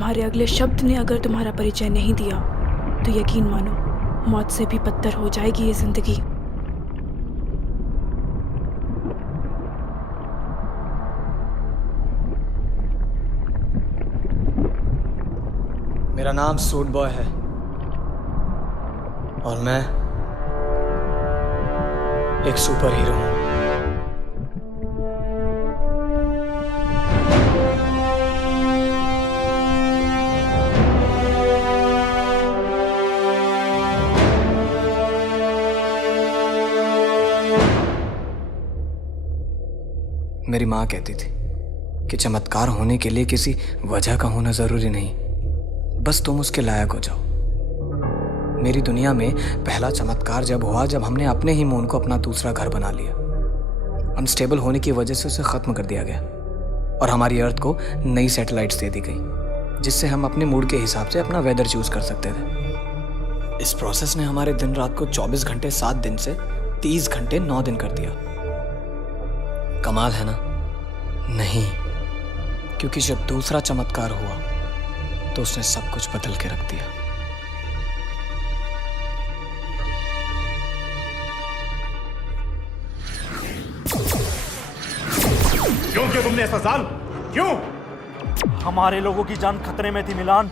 तुम्हारे अगले शब्द ने अगर तुम्हारा परिचय नहीं दिया तो यकीन मानो मौत से भी बदतर हो जाएगी ये जिंदगी। मेरा नाम सूट बॉय है और मैं एक सुपर हीरो हूं। मेरी माँ कहती थी कि चमत्कार होने के लिए किसी वजह का होना जरूरी नहीं, बस तुम उसके लायक हो जाओ। मेरी दुनिया में पहला चमत्कार जब हुआ जब हमने अपने ही मून को अपना दूसरा घर बना लिया। अनस्टेबल होने की वजह से उसे खत्म कर दिया गया और हमारी अर्थ को नई सैटेलाइट्स दे दी गई जिससे हम अपने मूड के हिसाब से अपना वेदर चूज कर सकते थे। इस प्रोसेस ने हमारे दिन रात को 24 घंटे 7 दिन से 30 घंटे 9 दिन कर दिया। कमाल है ना? नहीं, क्योंकि जब दूसरा चमत्कार हुआ तो उसने सब कुछ बदल के रख दिया। क्यों किया तुमने ऐसा जाल? क्यों? हमारे लोगों की जान खतरे में थी मिलान।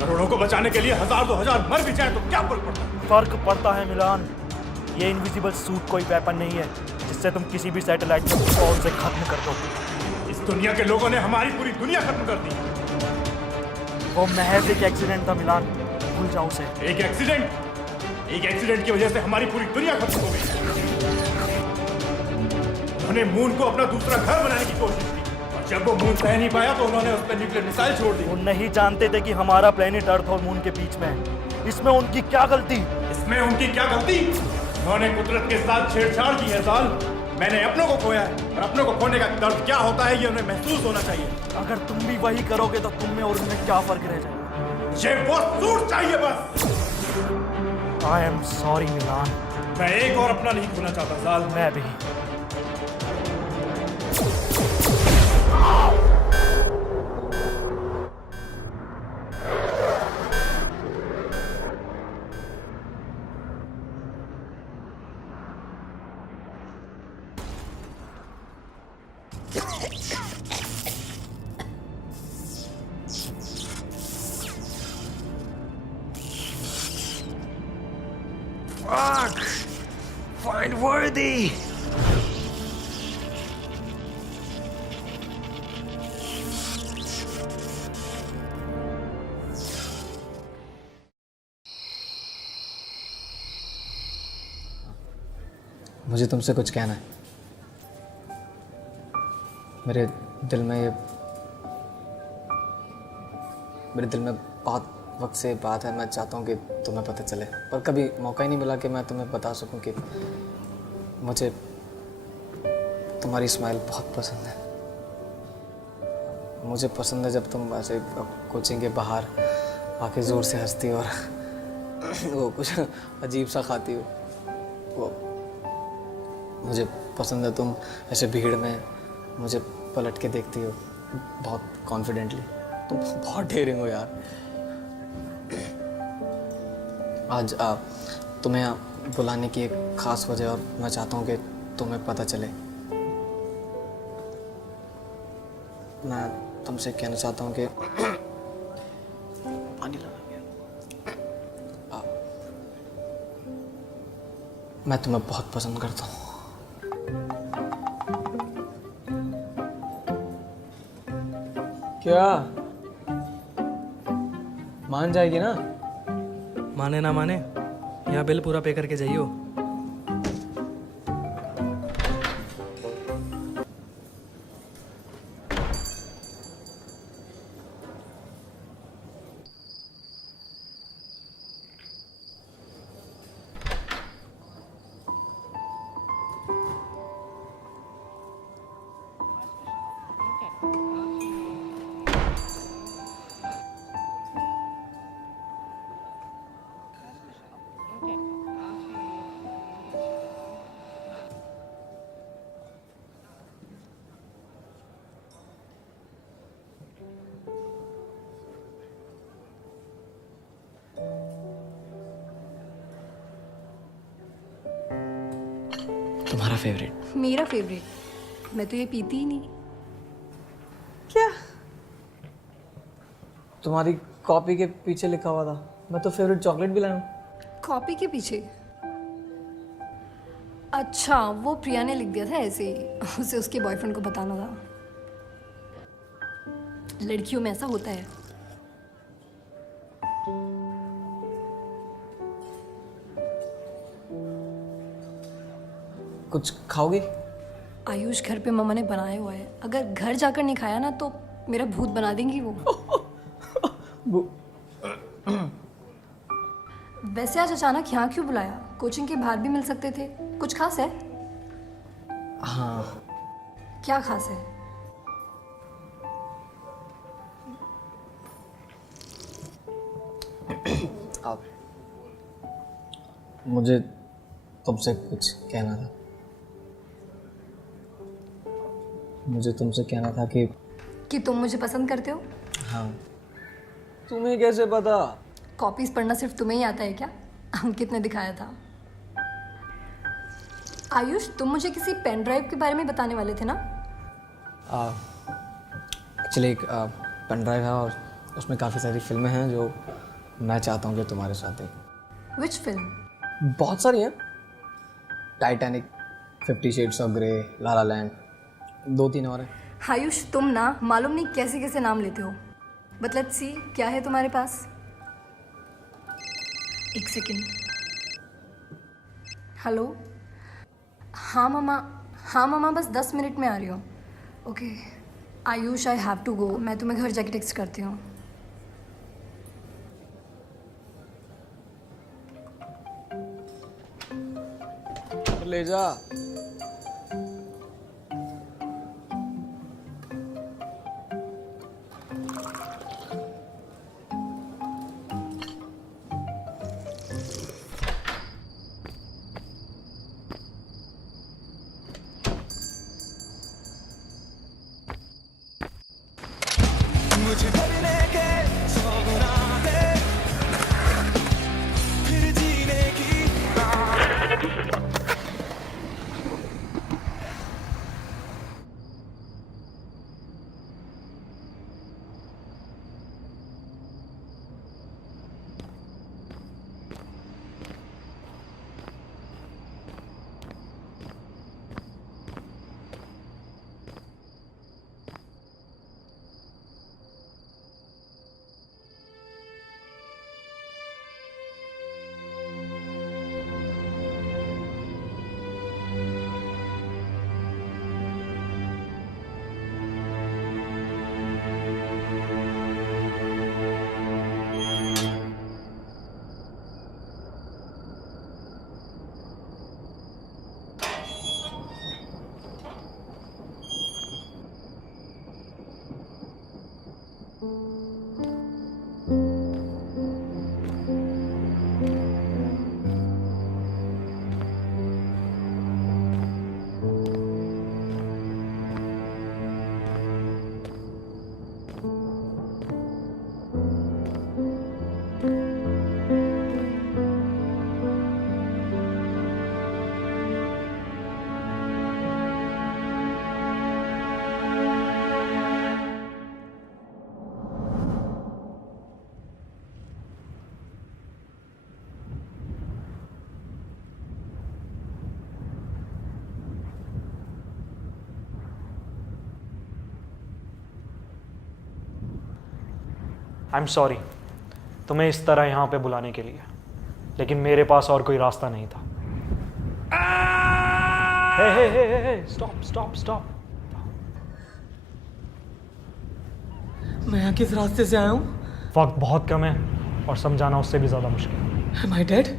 करोड़ों को बचाने के लिए 1000 2000 मर भी जाए तो क्या फर्क पड़ता है? फर्क पड़ता है मिलान। ये इनविजिबल सूट कोई वेपन नहीं है जिससे तुम किसी भी सैटेलाइट को फौरन से खत्म कर दो। इस दुनिया के लोगों ने हमारी पूरी दुनिया खत्म कर दी। वो महज एक एक्सीडेंट था मिलान, भूल जाओ उसे। एक एक्सीडेंट की वजह से हमारी पूरी दुनिया खत्म हो गई। उन्होंने मून को अपना दूसरा घर बनाने की कोशिश की और जब वो मून सह नहीं पाया तो उन्होंने उस पर न्यूक्लियर मिसाइल छोड़ दी। वो नहीं जानते थे कि हमारा प्लेनेट अर्थ और मून के बीच में है। इसमें उनकी क्या गलती? उन्होंने कुदरत के साथ छेड़छाड़ की है साल। मैंने अपनों को खोया है और अपनों को खोने का दर्द क्या होता है ये उन्हें महसूस होना चाहिए। अगर तुम भी वही करोगे तो तुम में और उनमें क्या फर्क रह जाएगा? मुझे वो सूट चाहिए बस। आई एम सॉरी मिलान। मैं एक और अपना नहीं खोना चाहता साल। मैं भी। Fuck! Find worthy! मुझे तुमसे कुछ कहना है। मेरे दिल में बहुत वक्त से बात है। मैं चाहता हूँ कि तुम्हें पता चले, पर कभी मौका ही नहीं मिला कि मैं तुम्हें बता सकूं कि मुझे तुम्हारी स्माइल बहुत पसंद है। मुझे पसंद है जब तुम ऐसे कोचिंग के बाहर आके ज़ोर से हंसती और वो कुछ अजीब सा खाती हो। वो मुझे पसंद है तुम ऐसे भीड़ में मुझे पलट के देखती हो बहुत कॉन्फिडेंटली। तुम बहुत डेयरिंग हो यार। आज तुम्हें बुलाने की एक ख़ास वजह और मैं चाहता हूँ कि तुम्हें पता चले। मैं तुमसे कहना चाहता हूँ कि पानी लगा गया। मैं तुम्हें बहुत पसंद करता हूँ। क्या मान जाएगी ना? माने ना माने, यहाँ बिल पूरा पे करके जाइयो। तुम्हारा फेवरेट। मेरा फेवरेट? मैं तो ये पीती ही नहीं। क्या? तुम्हारी कॉपी के पीछे लिखा हुआ था, मैं तो फेवरेट चॉकलेट भी लाया हूँ। कॉपी के पीछे? अच्छा, वो प्रिया ने लिख दिया था ऐसे ही, उसे उसके बॉयफ्रेंड को बताना था। लड़कियों में ऐसा होता है। कुछ खाओगी? आयुष, घर पे मम्मा ने बनाया हुआ है, अगर घर जाकर नहीं खाया ना तो मेरा भूत बना देंगी वो। वैसे आज अचानक यहाँ क्यों बुलाया? कोचिंग के बाहर भी मिल सकते थे। कुछ खास है? हाँ। क्या खास है? आप, मुझे तुमसे कुछ कहना था। मुझे तुमसे कहना था कि तुम मुझे पसंद करते हो? हाँ। तुम्हें कैसे पता? कॉपीज पढ़ना सिर्फ तुम्हें ही आता है क्या? अंकित ने दिखाया था। आयुष, तुम मुझे किसी पेन ड्राइव के बारे में बताने वाले थे ना? एक्चुअली एक पेन ड्राइव है और उसमें काफ़ी सारी फिल्में हैं जो मैं चाहता हूँ कि तुम्हारे साथ देखूं। Which film? बहुत सारी हैं। Titanic, 50 shades of grey, la la land, 2-3 और हैं। आयुष, तुम ना मालूम नहीं कैसे कैसे नाम लेते हो। बट लेट्स सी, क्या है तुम्हारे पास? एक सेकेंड। हेलो। हाँ मामा, बस 10 मिनट में आ रही हूँ। Okay Ayush, I have to go. मैं तुम्हें घर जाके टेक्स्ट करती हूँ। ले जा। मुझे भरने के 100 गुना है, फिर जीने की। आई एम सॉरी तुम्हें इस तरह यहाँ पे बुलाने के लिए, लेकिन मेरे पास और कोई रास्ता नहीं था। हे स्टॉप स्टॉप स्टॉप। मैं यहाँ किस रास्ते से आया हूँ? वक्त बहुत कम है और समझाना उससे भी ज़्यादा मुश्किल। Am I dead?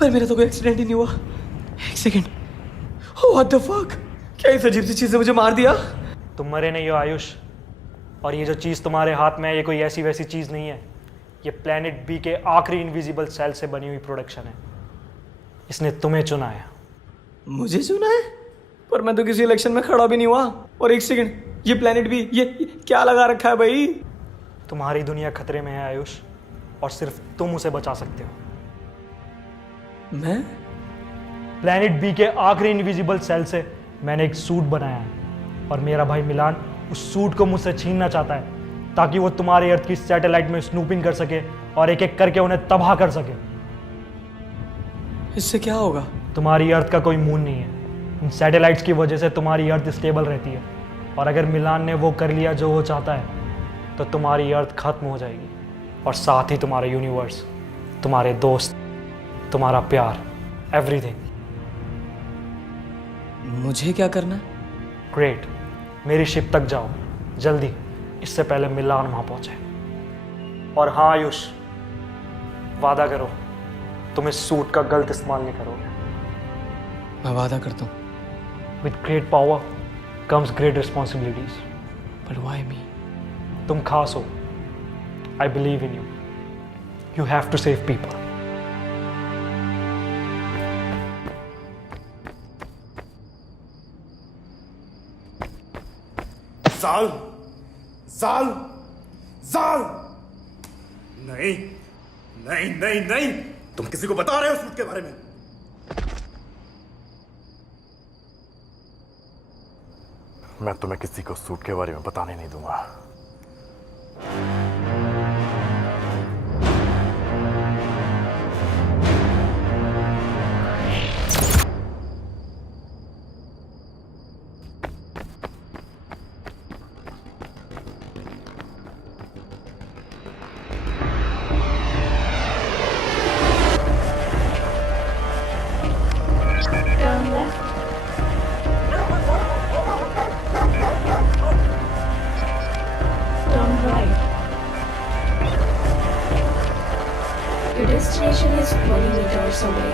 पर मेरा तो कोई एक्सीडेंट ही नहीं हुआ। एक सेकेंड। What the fuck? क्या इस अजीब सी चीज़ ने मुझे मार दिया? तुम मरे नहीं हो आयुष, और ये जो चीज़ तुम्हारे हाथ में है ये कोई ऐसी वैसी चीज़ नहीं है। ये प्लेनेट बी के आखिरी इनविजिबल सेल से बनी हुई प्रोडक्शन है। इसने तुम्हें चुना है। मुझे चुना है? पर मैं तो किसी इलेक्शन में खड़ा भी नहीं हुआ। और एक सेकेंड, ये प्लेनेट बी, ये क्या लगा रखा है भाई? तुम्हारी दुनिया खतरे में है आयुष, और सिर्फ तुम उसे बचा सकते हो। मैं? प्लैनेट बी के आखिरी इनविजिबल सेल से मैंने एक सूट बनाया है और मेरा भाई मिलान उस सूट को मुझसे छीनना चाहता है ताकि वो तुम्हारे अर्थ की सैटेलाइट में स्नूपिंग कर सके और एक एक करके उन्हें तबाह कर सके। इससे क्या होगा? तुम्हारी अर्थ का कोई मून नहीं है। इन सैटेलाइट्स की वजह से तुम्हारी अर्थ स्टेबल रहती है और अगर मिलान ने वो कर लिया जो वो चाहता है तो तुम्हारी अर्थ खत्म हो जाएगी और साथ ही तुम्हारा यूनिवर्स, तुम्हारे दोस्त, तुम्हारा प्यार, एवरीथिंग। मुझे क्या करना है? ग्रेट, मेरी शिप तक जाओ जल्दी, इससे पहले मिलान वहां पहुंचे। और हाँ आयुष, वादा करो तुम इस सूट का गलत इस्तेमाल नहीं करोगे। मैं वादा करता हूँ। With great power comes great responsibilities. But why me? तुम खास हो। I believe in you. You have to save people. जाल, जाल, जाल। नहीं, नहीं, नहीं, नहीं, तुम किसी को बता रहे हो सूट के बारे में? मैं तुम्हें किसी को सूट के बारे में बताने नहीं दूंगा। Turn right. Your destination is 20 meters away.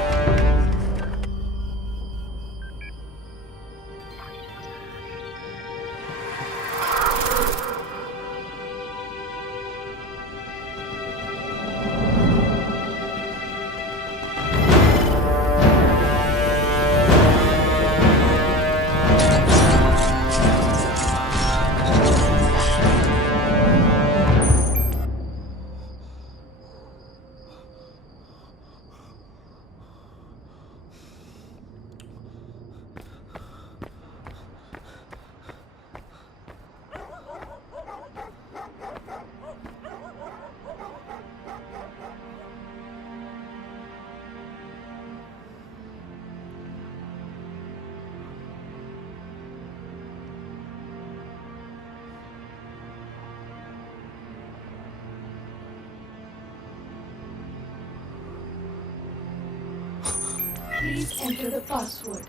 Please enter the password.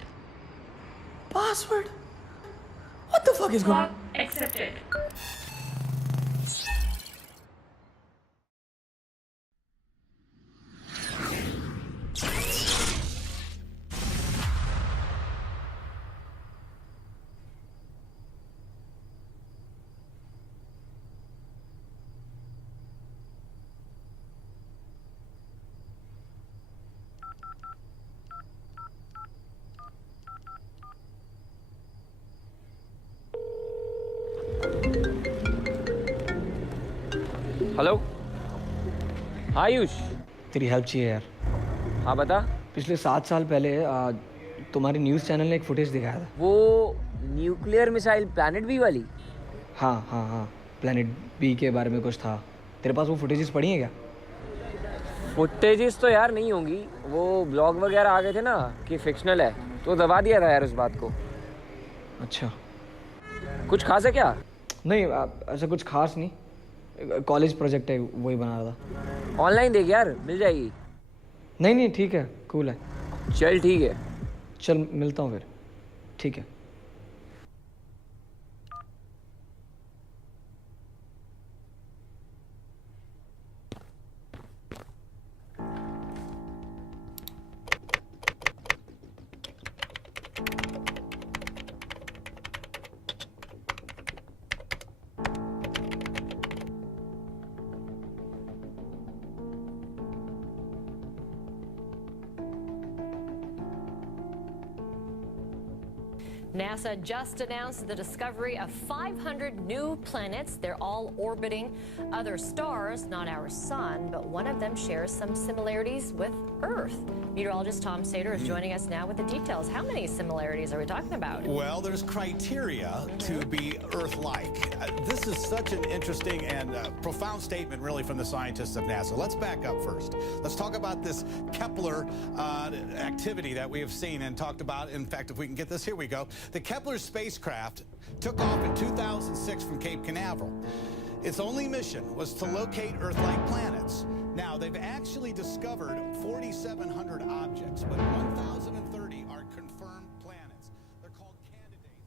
Password? What the fuck is going on? Accepted. Hello Ayush. तेरी हेल्प चाहिए यार। हाँ बता। पिछले 7 साल पहले तुम्हारे न्यूज़ चैनल ने एक फुटेज दिखाया था। वो न्यूक्लियर मिसाइल प्लैनेट बी वाली? हाँ हाँ हाँ, प्लैनेट बी के बारे में कुछ था। तेरे पास वो फुटेजेस पड़ी हैं क्या? फुटेजेस तो यार नहीं होंगी, वो ब्लॉग वगैरह आ गए थे ना कि फिक्शनल है, तो दबा दिया था यार उस बात को। अच्छा, कुछ खास है क्या? नहीं ऐसा कुछ खास नहीं, कॉलेज प्रोजेक्ट है वही बना रहा था। ऑनलाइन देख यार, मिल जाएगी। नहीं नहीं ठीक है, कूल है। चल ठीक है। चल मिलता हूँ फिर। ठीक है। NASA just announced the discovery of 500 new planets. They're all orbiting other stars, not our sun, but one of them shares some similarities with Earth. Meteorologist Tom Sater is joining us now with the details. How many similarities are we talking about? Well, there's criteria to be Earth-like. This is such an interesting and profound statement, really, from the scientists of NASA. Let's back up first. Let's talk about this Kepler activity that we have seen and talked about. In fact, if we can get this, here we go. The Kepler spacecraft took off in 2006 from Cape Canaveral. Its only mission was to locate Earth-like planets. Now, they've actually discovered 4,700 objects, but 1,030 are confirmed planets. They're called candidates.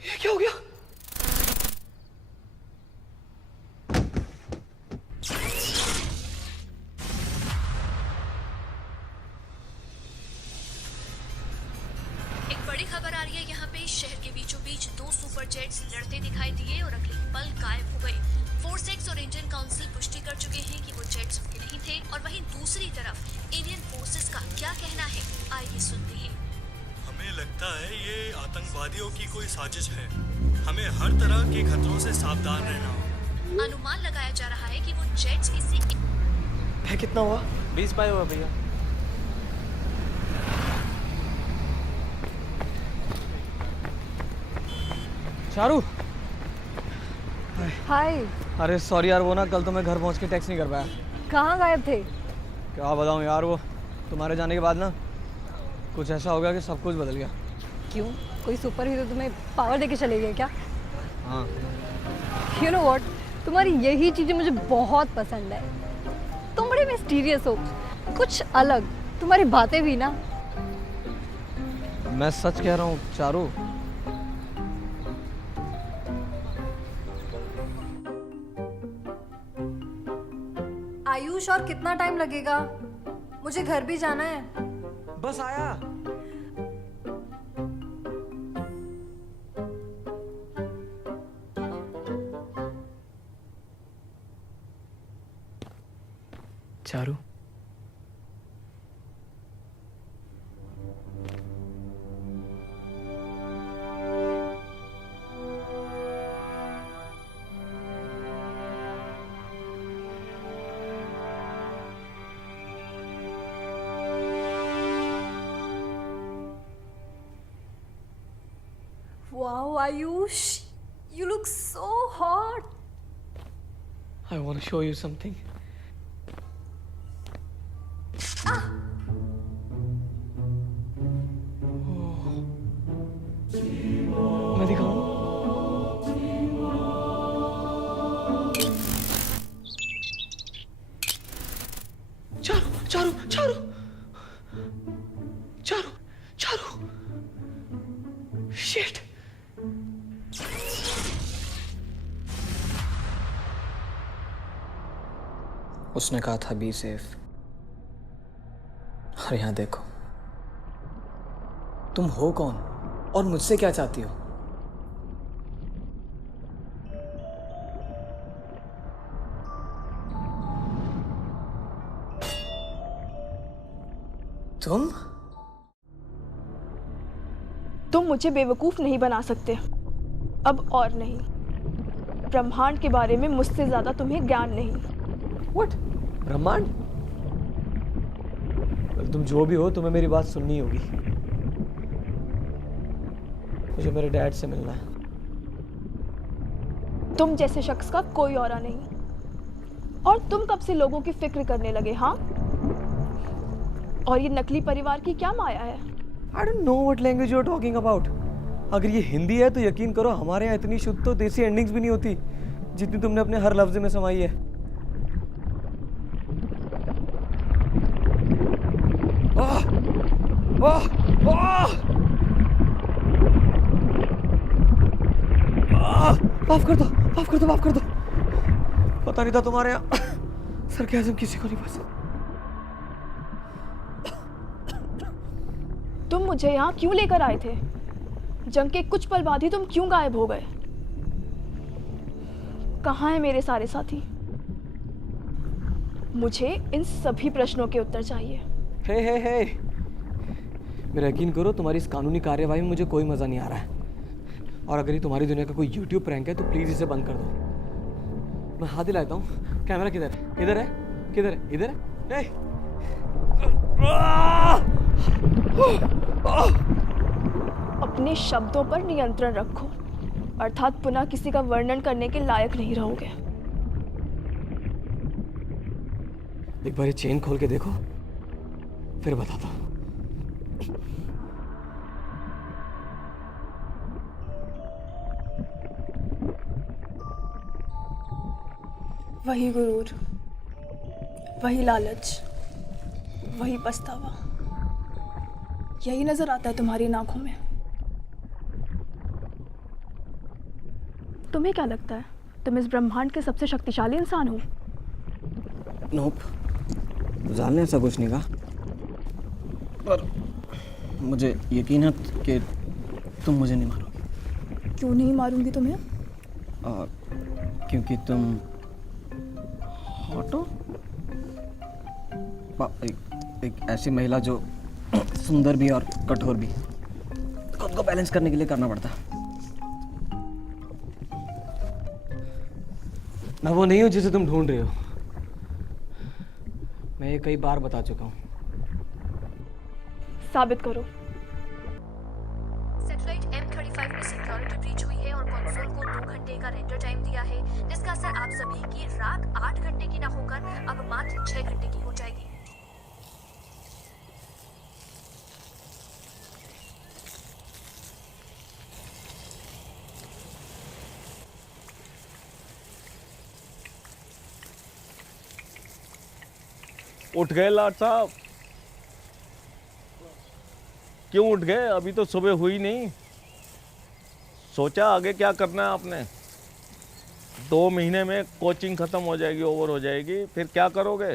ये क्या हो गया? एक बड़ी खबर आ रही है यहाँ पे। शहर के बीचों बीच दो सुपर जेट्स लड़ते दिखाई दिए और अगले पल गायब हो गए। फोर्स और इंडियन काउंसिल पुष्टि कर चुके हैं कि वो जेट्स उनके नहीं थे। और वहीं दूसरी तरफ इंडियन फोर्सेस का क्या कहना है, आइए सुनते हैं। हमें लगता है ये आतंकवादियों की कोई साजिश है। हमें हर तरह के खतरों से सावधान रहना होगा। अनुमान लगाया जा रहा है कि वो जेट्स किसी है कितना हुआ? 20 पाए हुआ भैया। चारू, हाय। अरे सॉरी यार, वो ना कल तो मैं घर पहुंच के टैक्स नहीं कर पाया। कहाँ गायब थे? क्या बताऊं यार, वो तुम्हारे जाने के बाद ना कुछ ऐसा हो गया कि सब कुछ बदल गया। क्यों? कोई सुपर हीरो तुम्हें पावर देके चले गए क्या? हाँ। यू नो व्हाट, तुम्हारी यही चीज़ें मुझे बहुत पसंद है। तुम बड़े मिस्टीरियस हो, कुछ अलग। तुम्हारी बातें भी ना। मैं सच कह रहा हूँ चारू। आयुष, और कितना टाइम लगेगा? मुझे घर भी जाना है। बस आया। Charu, Wow, Ayush, you look so hot. I want to show you something. मैं दिखाऊं? चारू, चारू, चारू, चारू, चारू, शिट। उसने कहा था बी सेफ। और यहाँ देखो, तुम हो कौन और मुझसे क्या चाहती हो? तुम तुम मुझे बेवकूफ़ नहीं बना सकते, अब और नहीं। ब्रह्मांड के बारे में मुझसे ज़्यादा तुम्हें ज्ञान नहीं। व्हाट? ब्रह्मांड? तुम जो भी हो, तुम्हें मेरी बात सुननी होगी। मुझे मेरे डैड से मिलना है। तुम जैसे शख्स का कोई औरा नहीं। और तुम कब से लोगों की फिक्र करने लगे? हाँ, और ये नकली परिवार की क्या माया है? I don't know what language you are talking about. अगर ये हिंदी है तो यकीन करो हमारे यहाँ इतनी शुद्ध तो देसी एंडिंग्स भी नहीं होती जितनी तुमने अपने हर लफ्ज में समाई है। माफ कर दो, माफ कर दो, माफ कर दो। पता नहीं था तुम्हारे यहाँ सरकाज़म किसी को नहीं पसंद। तुम मुझे यहाँ क्यों लेकर आए थे? जंग के कुछ पल बाद ही तुम क्यों गायब हो गए? कहाँ हैं मेरे सारे साथी? मुझे इन सभी प्रश्नों के उत्तर चाहिए। हे मेरा यकीन करो तुम्हारी इस कानूनी कार्यवाही में मुझे कोई मज़ा नहीं आ रहा है। और अगर ये तुम्हारी दुनिया का कोई YouTube प्रैंक है तो प्लीज़ इसे बंद कर दो। मैं हाथ दिलाता हूँ। कैमरा किधर है? इधर है? किधर है? इधर है? अपने शब्दों पर नियंत्रण रखो, अर्थात पुनः किसी का वर्णन करने के लायक नहीं रहोगे। एक बार ये चेन खोल के देखो, फिर बताता हूँ। वही गुरूर, वही लालच, वही पछतावा, यही नजर आता है तुम्हारी आंखों में। तुम्हें क्या लगता है तुम इस ब्रह्मांड के सबसे शक्तिशाली इंसान हो? नोप, जाल ने ऐसा कुछ नहीं कहा, पर मुझे यकीन है कि तुम मुझे नहीं मारोगी। क्यों नहीं मारूंगी तुम्हें? क्योंकि तुम हॉट हो। एक ऐसी महिला जो सुंदर भी और कठोर भी, खुद को बैलेंस करने के लिए करना पड़ता है। मैं वो नहीं हूं जिसे तुम ढूंढ रहे हो। मैं ये कई बार बता चुका हूं। साबित करो। सैटेलाइट M35 में सिक्योरिटी ब्रीच हुई है और कंसोल को 2 घंटे का रेंडर टाइम दिया है, जिसका असर आप सभी की रात 8 घंटे की ना होकर अब मात्र 6 घंटे की हो जाएगी। उठ गए लाट साहब? क्यों उठ गए? अभी तो सुबह हुई नहीं। सोचा आगे क्या करना है आपने? 2 महीने में कोचिंग खत्म हो जाएगी, ओवर हो जाएगी, फिर क्या करोगे?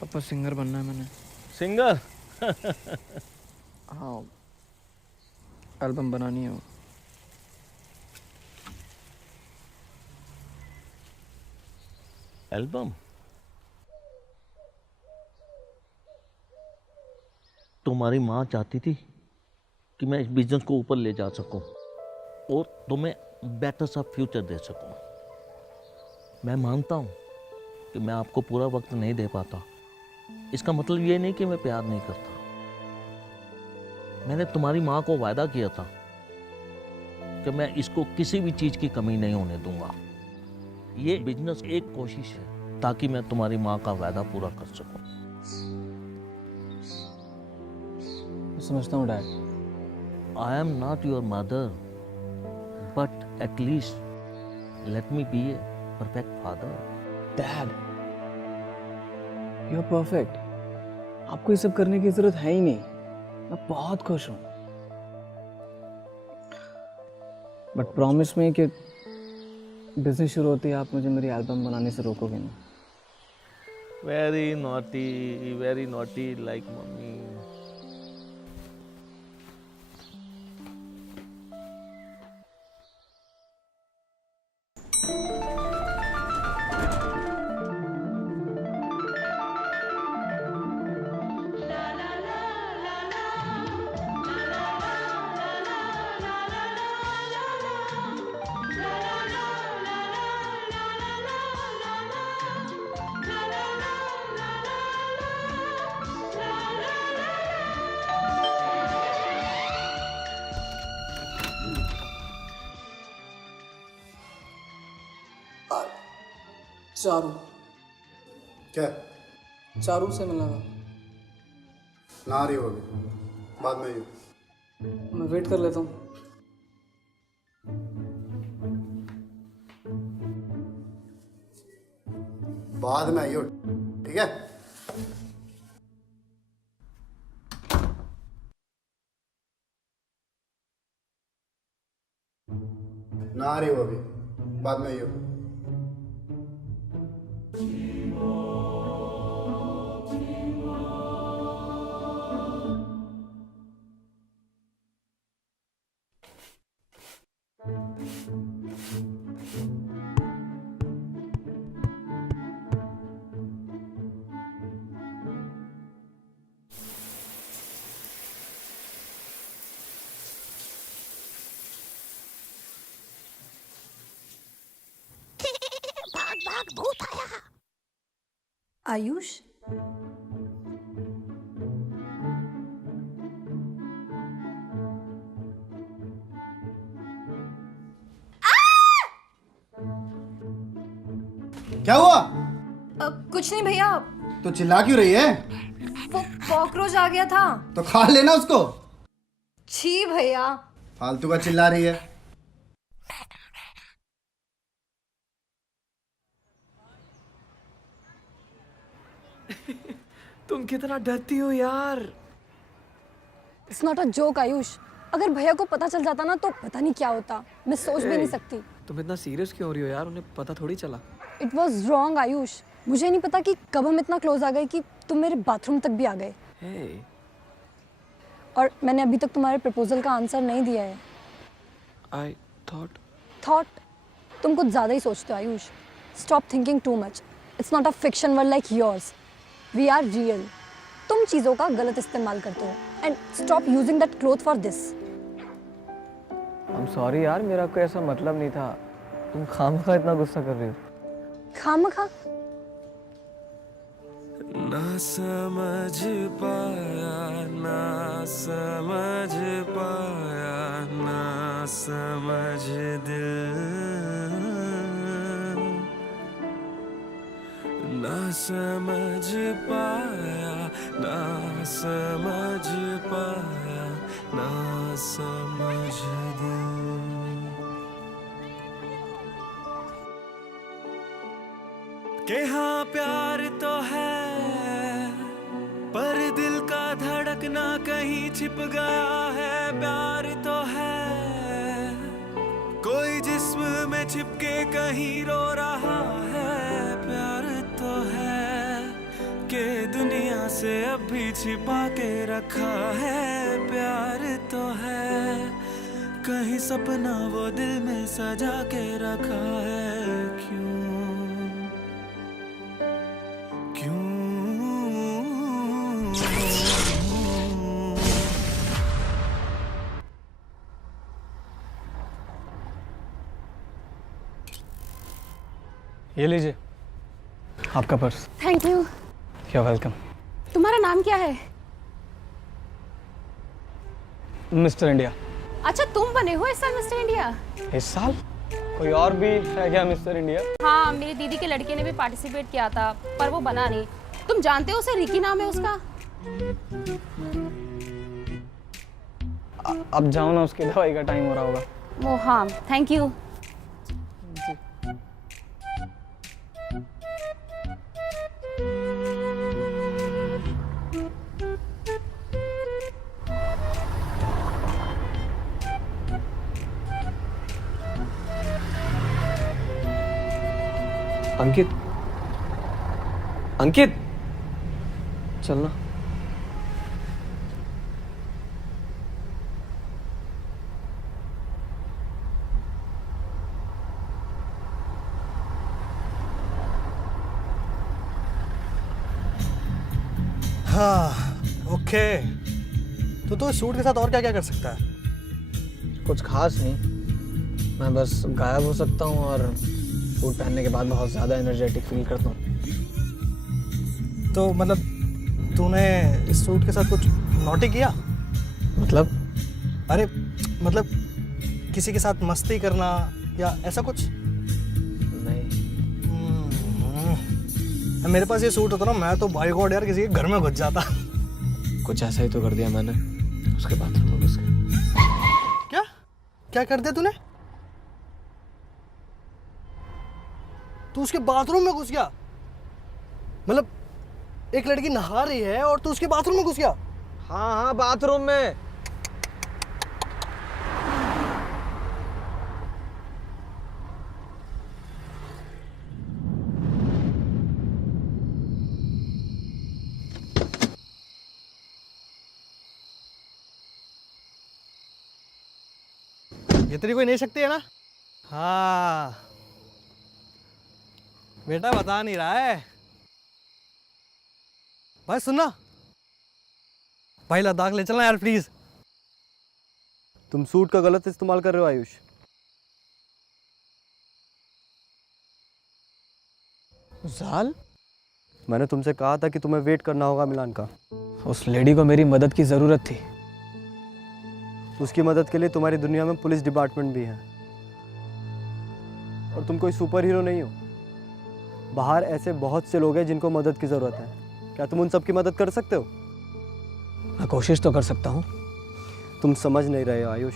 पापा सिंगर बनना है मैंने। सिंगर? हाँ, एल्बम बनानी है। एल्बम? तुम्हारी माँ चाहती थी कि मैं इस बिजनेस को ऊपर ले जा सकूं और तुम्हें बेटर सा फ्यूचर दे सकूं। मैं मानता हूं कि मैं आपको पूरा वक्त नहीं दे पाता। इसका मतलब ये नहीं कि मैं प्यार नहीं करता। मैंने तुम्हारी माँ को वायदा किया था कि मैं इसको किसी भी चीज़ की कमी नहीं होने दूंगा। ये बिजनेस एक कोशिश है ताकि मैं तुम्हारी माँ का वायदा पूरा कर सकूं। समझता हूँ dad. I am not your mother, but at least let me be a perfect father. Dad, you are perfect. आपको ये सब करने की जरूरत है ही नहीं। मैं बहुत खुश हूँ। बट प्रॉमिस में कि बिजनेस शुरू होती है आप मुझे मेरी एल्बम बनाने से रोकोगे नहीं। Very naughty like mummy. Charu. क्या? चारू से मिलना था। ना रही हो अभी, बाद में आइयो। मैं वेट कर लेता हूँ। बाद में आइयो, ठीक है? ना रही हो अभी, बाद में आइयो। भाग भूत आया। आयुष, क्या हुआ? कुछ नहीं भैया, तो चिल्ला क्यों रही है? वो कॉकरोच आ गया था। तो खा लेना उसको। छी भैया। फालतू का चिल्ला रही है। तुम कितना डरती हो यार। It's not a joke Ayush, अगर भैया को पता चल जाता ना तो पता नहीं क्या होता। मैं सोच भी नहीं सकती। तुम इतना सीरियस क्यों हो रही हो यार? उन्हें पता थोड़ी चला। It was wrong Ayush. मुझे नहीं पता कि कब हम इतना क्लोज आ गए कि तुम मेरे बाथरूम तक भी आ गए। hey. और मैंने अभी तक तुम्हारे प्रपोजल का आंसर नहीं दिया है। I thought तुम कुछ ज़्यादा ही सोचते हो Ayush. Stop thinking too much. It's not a fiction world like yours. We are real. तुम चीज़ों का गलत इस्तेमाल करते हो and stop using that cloth for this. I'm sorry यार, मेरा कोई ऐसा मतलब नहीं था। तुम खामखा इतना गुस्सा कर रही हो। खामखा? ना समझ पाया, ना समझ पाया, ना समझ दिल, ना समझ पाया, ना समझ पाया, ना समझ दिल। के हाँ प्यार तो है, पर दिल का धड़कना कहीं छिप गया है। प्यार तो है, कोई जिस्म में छिपके कहीं रो रहा है। प्यार तो है, के दुनिया से अब भी छिपा के रखा है। प्यार तो है, कहीं सपना वो दिल में सजा के रखा है। क्यों ये लीजिए आपका purse. Thank you. You are welcome. तुम्हारा नाम क्या है? Mister India. अच्छा, तुम बने हो इस साल मिस्टर इंडिया? इस साल? कोई और भी है क्या मिस्टर इंडिया? हाँ, मेरी दीदी के लड़के ने भी पार्टिसिपेट किया था पर वो बना नहीं। तुम जानते हो उसे? रिकी नाम है उसका। अब जाओ ना, उसकी दवाई का टाइम हो रहा होगा। वो हाँ, थैंक यू। अंकित, अंकित, चलना। हाँ, ओके। तो सूट के साथ और क्या क्या कर सकता है? कुछ खास नहीं, मैं बस गायब हो सकता हूँ और सूट पहनने के बाद बहुत ज़्यादा एनर्जेटिक फील करता हूँ। तो मतलब तूने इस सूट के साथ कुछ नॉटी किया? मतलब? अरे मतलब किसी के साथ मस्ती करना या ऐसा कुछ? नहीं। मेरे पास ये सूट होता ना, मैं तो भाई गॉड यार किसी के घर में घुस जाता। कुछ ऐसा ही तो कर दिया मैंने, उसके बाथरूम में घुस के। क्या क्या कर दिया तूने? तू उसके बाथरूम में घुस गया? मतलब एक लड़की नहा रही है और तू उसके बाथरूम में घुस गया? हाँ हाँ, बाथरूम में। ये तेरी कोई नहीं सकती है ना? हाँ बेटा, बता नहीं रहा है भाई। सुनना भाई, लद्दाख ले चलना यार प्लीज। तुम सूट का गलत इस्तेमाल कर रहे हो आयुष। जाल, मैंने तुमसे कहा था कि तुम्हें वेट करना होगा मिलान का। उस लेडी को मेरी मदद की जरूरत थी। उसकी मदद के लिए तुम्हारी दुनिया में पुलिस डिपार्टमेंट भी है, और तुम कोई सुपर हीरो नहीं हो। बाहर ऐसे बहुत से लोग हैं जिनको मदद की ज़रूरत है। क्या तुम उन सब की मदद कर सकते हो? मैं कोशिश तो कर सकता हूँ। तुम समझ नहीं रहे हो आयुष।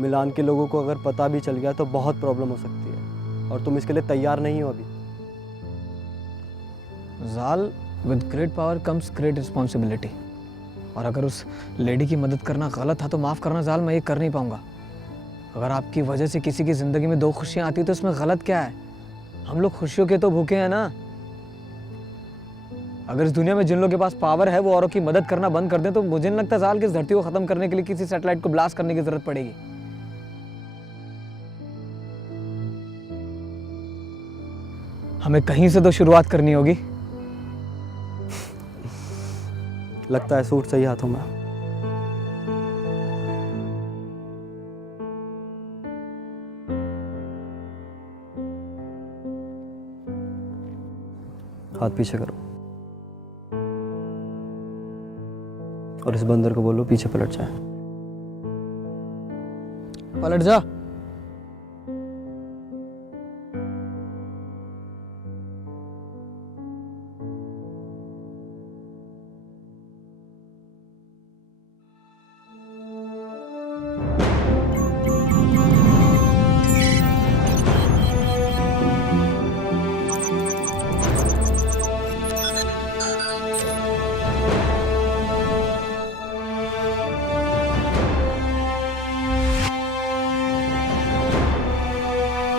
मिलान के लोगों को अगर पता भी चल गया तो बहुत प्रॉब्लम हो सकती है, और तुम इसके लिए तैयार नहीं हो अभी। जाल, with great power comes great responsibility. और अगर उस लेडी की मदद करना गलत था तो माफ़ करना जाल, मैं ये कर नहीं पाऊंगा। अगर आपकी वजह से किसी की ज़िंदगी में दो खुशियाँ आती तो इसमें गलत क्या है? हम लोग खुशियों के तो भूखे हैं ना। अगर इस दुनिया में जिन लोगों के पास पावर है वो औरों की मदद करना बंद कर दें तो मुझे नहीं लगता जाल कि इस धरती को ख़त्म करने के लिए किसी सैटेलाइट को ब्लास्ट करने की ज़रूरत पड़ेगी। हमें कहीं से तो शुरुआत करनी होगी। लगता है सूट सही हाथों में। हाथ पीछे करो और इस बंदर को बोलो पीछे पलट जाए। पलट जा।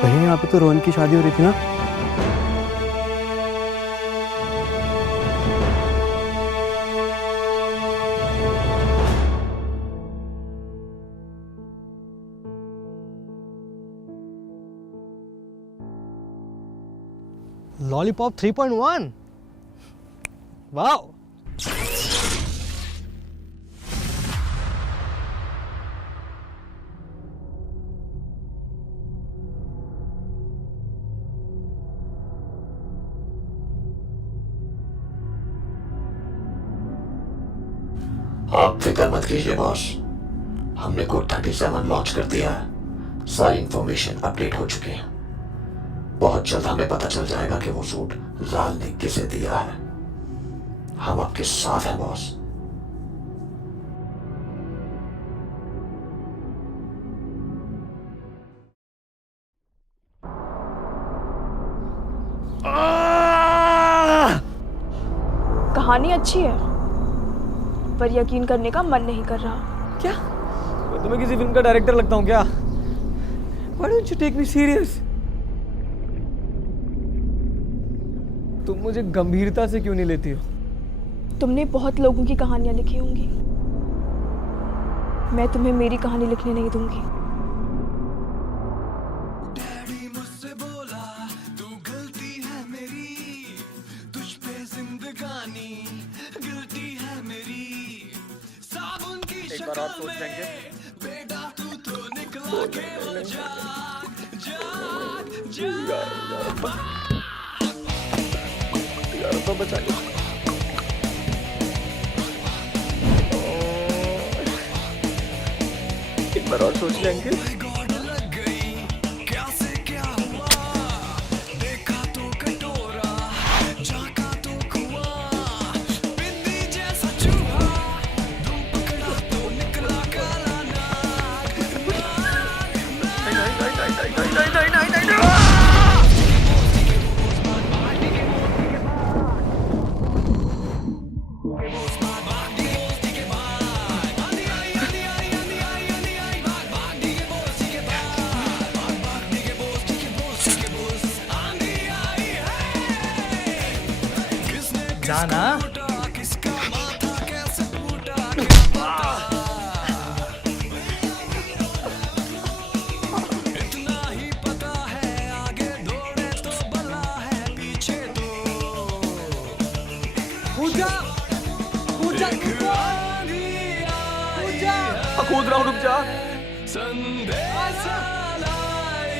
भैया यहाँ पे तो रोहन की शादी हो रही थी ना? लॉलीपॉप 3.1। वाओ। आप फिक्र मत कीजिए बॉस, हमने कोड 37 लॉन्च कर दिया है। सारी इंफॉर्मेशन अपडेट हो चुकी है। बहुत जल्द हमें पता चल जाएगा कि वो सूट जाल ने किसे दिया है। हम आपके साथ हैं बॉस। कहानी अच्छी है पर यकीन करने का मन नहीं कर रहा। क्या मैं तुम्हें किसी फिल्म का डायरेक्टर लगता हूँ क्या? Why don't you take me serious? तुम मुझे गंभीरता से क्यों नहीं लेती हो? तुमने बहुत लोगों की कहानियां लिखी होंगी, मैं तुम्हें मेरी कहानी लिखने नहीं दूंगी। एक बार आप सोच लेंगे। यार तो बचा लो। एक बार और सोच लेंगे। जाना। किसका माथा कैसे फूटा इतना ही पता है, आगे दौड़े तो बला है, पीछे तो पूजा पूजा कूद रहा हूँ, रुक जा। संदेश लाई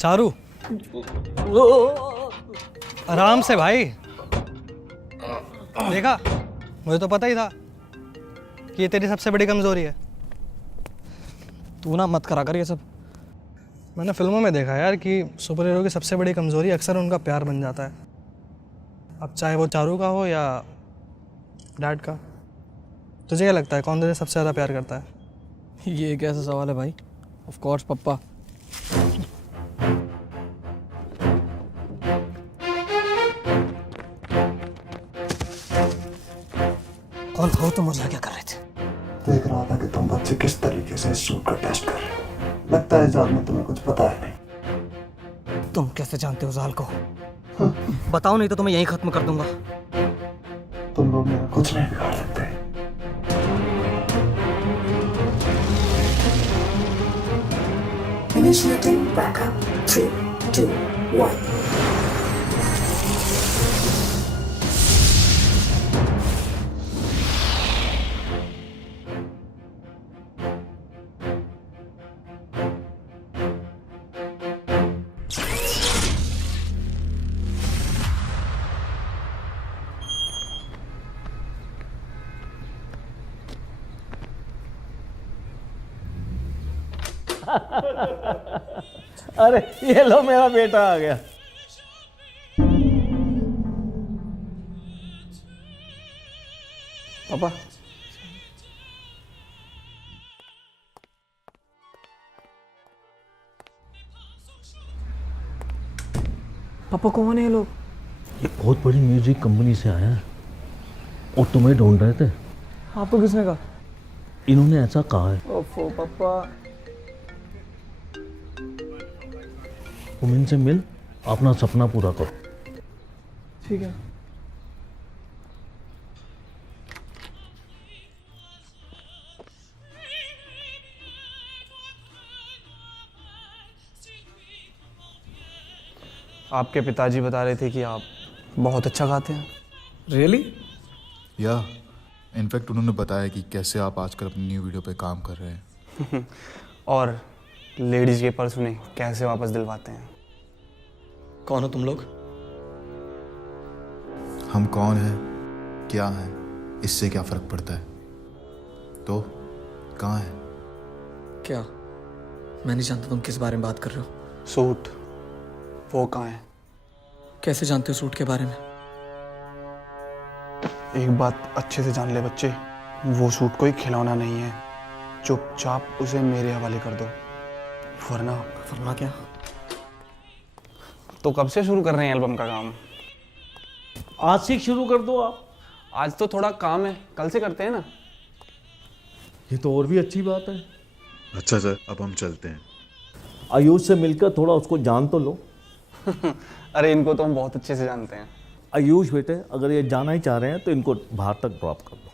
चारू, आराम से भाई। देखा, मुझे तो पता ही था कि ये तेरी सबसे बड़ी कमजोरी है। तू ना मत करा कर ये सब। मैंने फिल्मों में देखा यार कि सुपर हीरो की सबसे बड़ी कमजोरी अक्सर उनका प्यार बन जाता है। अब चाहे वो चारू का हो या डैड का। तुझे क्या लगता है कौन तुझे सबसे ज़्यादा प्यार करता है? ये कैसा सवाल है भाई? ऑफ कोर्स पप्पा। कौन था तुम और क्या कर रहे थे? देख रहा था कि तुम बच्चे किस तरीके से इस सूट का टेस्ट कर रहे हो। लगता है जाल में तुम्हें कुछ पता है नहीं। तुम कैसे जानते हो जाल को? बताओ नहीं तो तुम्हें यहीं खत्म कर दूंगा। तुम लोग मेरा कुछ नहीं बिगाड़ सकते। Initiating backup. 3, 2, 1. अरे ये लो, मेरा बेटा आ गया। पापा, पापा कौन है ये लोग? ये बहुत बड़ी म्यूजिक कंपनी से आया है और तुम्हें ढूंढ रहे थे। आपको किसने कहा? इन्होंने ऐसा कहा है। ओफो पापा। तुम इनसे मिल, अपना सपना पूरा करो। ठीक है। आपके पिताजी बता रहे थे कि आप बहुत अच्छा गाते हैं। रियली? या इनफैक्ट उन्होंने बताया कि कैसे आप आजकल अपनी न्यू वीडियो पे काम कर रहे हैं। और लेडीज के पर्स उन्हें कैसे वापस दिलवाते हैं। कौन हो तुम लोग? हम कौन हैं, क्या हैं, इससे क्या फर्क पड़ता है? तो कहाँ है? क्या? मैं नहीं जानता तुम किस बारे में बात कर रहे हो। सूट, वो कहाँ है? कैसे जानते हो सूट के बारे में? एक बात अच्छे से जान ले बच्चे, वो सूट कोई खिलौना नहीं है। चुपचाप उसे मेरे हवाले कर दो, वरना क्या? तो कब से शुरू कर रहे हैं एल्बम का काम? आज से शुरू कर दो आप। आज तो थोड़ा काम है, कल से करते हैं ना। ये तो और भी अच्छी बात है। अच्छा सर, अब हम चलते हैं। आयुष से मिलकर थोड़ा उसको जान तो लो। अरे इनको तो हम बहुत अच्छे से जानते हैं। आयुष बेटे, अगर ये जाना ही चाह रहे हैं तो इनको बाहर तक ड्रॉप कर दो।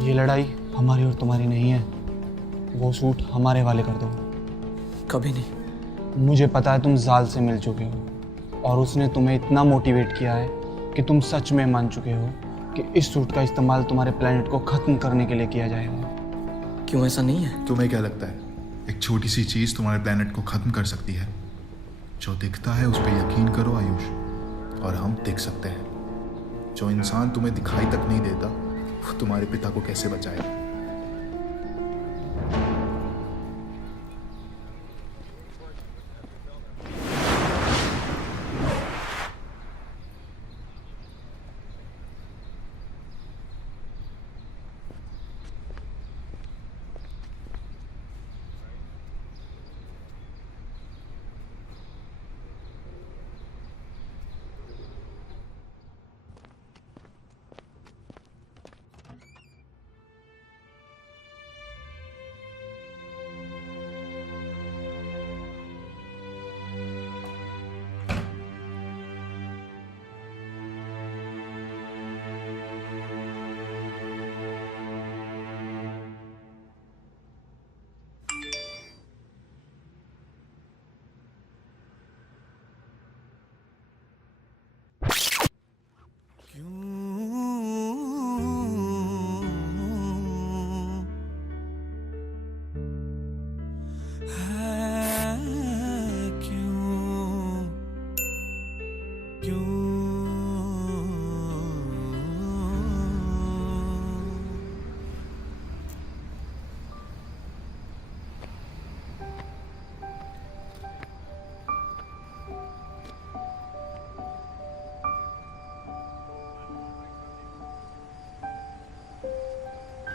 ये लड़ाई हमारी और तुम्हारी नहीं है। वो सूट हमारे वाले कर दो। कभी नहीं। मुझे पता है तुम जाल से मिल चुके हो और उसने तुम्हें इतना मोटिवेट किया है कि तुम सच में मान चुके हो कि इस सूट का इस्तेमाल तुम्हारे प्लेनेट को ख़त्म करने के लिए किया जाएगा। क्यों, ऐसा नहीं है? तुम्हें क्या लगता है एक छोटी सी चीज़ तुम्हारे प्लेनेट को ख़त्म कर सकती है? जो दिखता है उस पर यकीन करो आयुष, और हम देख सकते हैं। जो इंसान तुम्हें दिखाई तक नहीं देता वो तुम्हारे पिता को कैसे बचाएगा?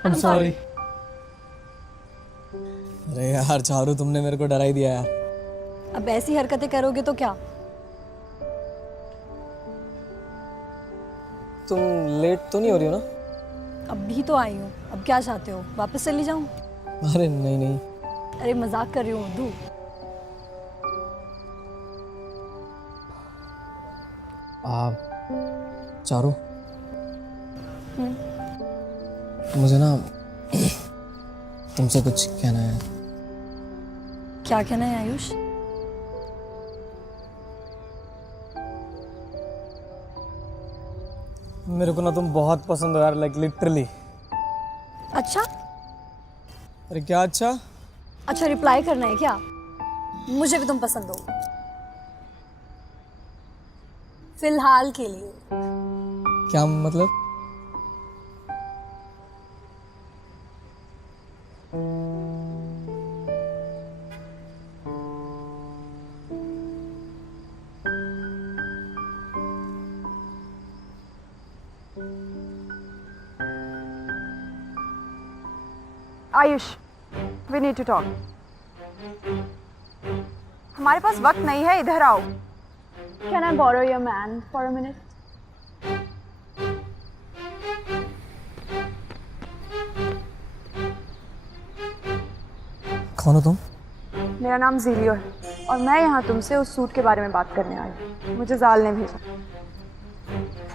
I'm sorry. अरे यार चारू, तुमने मेरे को डरा ही दिया यार। अब ऐसी हरकतें करोगे तो क्या? तुम लेट तो नहीं हो रही हो ना? अभी तो आई हूँ, अब क्या चाहते हो, वापस चली जाऊँ? अरे नहीं नहीं। अरे मजाक कर रही हूँ उर्दू। चारू, मुझे ना तुमसे कुछ कहना है। क्या कहना है आयुष? मेरे को ना तुम बहुत पसंद हो यार, लाइक लिटरली। अच्छा? अरे क्या अच्छा? अच्छा रिप्लाई करना है क्या? मुझे भी तुम पसंद हो, फिलहाल के लिए। क्या मतलब? Ayush, we need to talk. हमारे पास वक्त नहीं है, इधर आओ। Can I borrow your man for a minute? कौन हो तुम? मेरा नाम जीलियो है और मैं यहाँ तुमसे उस सूट के बारे में बात करने आई हूँ। मुझे जाल ने भेजा।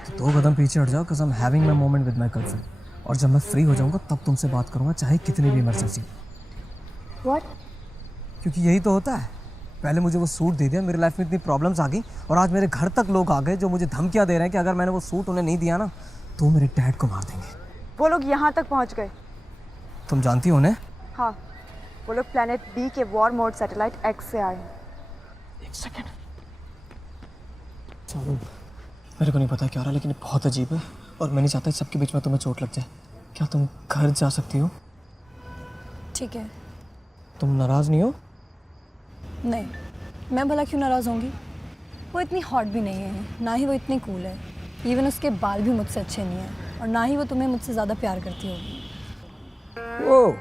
तो 2 कदम पीछे हट जाओ, cause I'm having my moment with my girlfriend. और जब मैं फ्री हो जाऊंगा तब तुमसे बात करूंगा, चाहे कितनी भी इमरजेंसी। What? क्योंकि यही तो होता है। पहले मुझे वो सूट दे दिया, मेरी लाइफ में इतनी प्रॉब्लम्स आ गई, और आज मेरे घर तक लोग आ गए जो मुझे धमकियां दे रहे हैं कि अगर मैंने वो सूट उन्हें नहीं दिया ना तो मेरे डैड को मार देंगे। वो लोग यहाँ तक पहुँच गए। तुम जानती हो उन्हें? हाँ, वो लोग प्लेनेट बी के वॉर मोड सैटेलाइट एक्स से आए हैं। 1 सेकंड। चलो, मेरे को नहीं पता क्या हो रहा, लेकिन बहुत अजीब है और मैं नहीं चाहता सबके बीच में तुम्हें चोट लग जाए। क्या तुम घर जा सकती हो? ठीक है। तुम नाराज नहीं हो? नहीं, मैं भला क्यों नाराज़ होंगी? वो इतनी हॉट भी नहीं है, ना ही वो इतनी कूल है। इवन उसके बाल भी मुझसे अच्छे नहीं हैं, और ना ही वो तुम्हें मुझसे ज़्यादा प्यार करती होगी। Oh,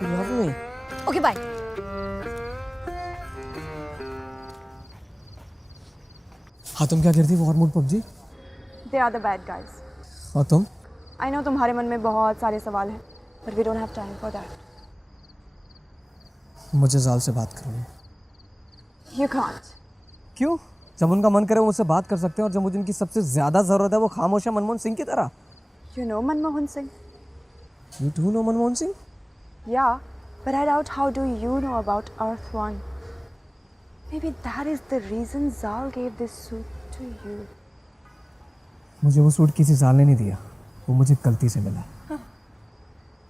you love me. Okay bye. हाँ, तुम क्या करती war mode PUBG? They are the bad guys. और तुम? I know तुम्हारे मन में बहुत सारे सवाल हैं, but we don't have time for that. मुझे जाल से बात करनी है। You can't. क्यों? जब उनका मन करे वो मुझसे बात कर सकते हैं, और जब मुझे उनकी सबसे ज़्यादा ज़रूरत है वो खामोश है, मनमोहन सिंह की तरह। You know Manmohan Singh? You do know Manmohan Singh? Yeah, but I doubt how do you know about Earth One. Maybe that is the reason Zal gave this suit to you. मुझे वो सूट किसी साल ने नहीं दिया, वो मुझे गलती से मिला।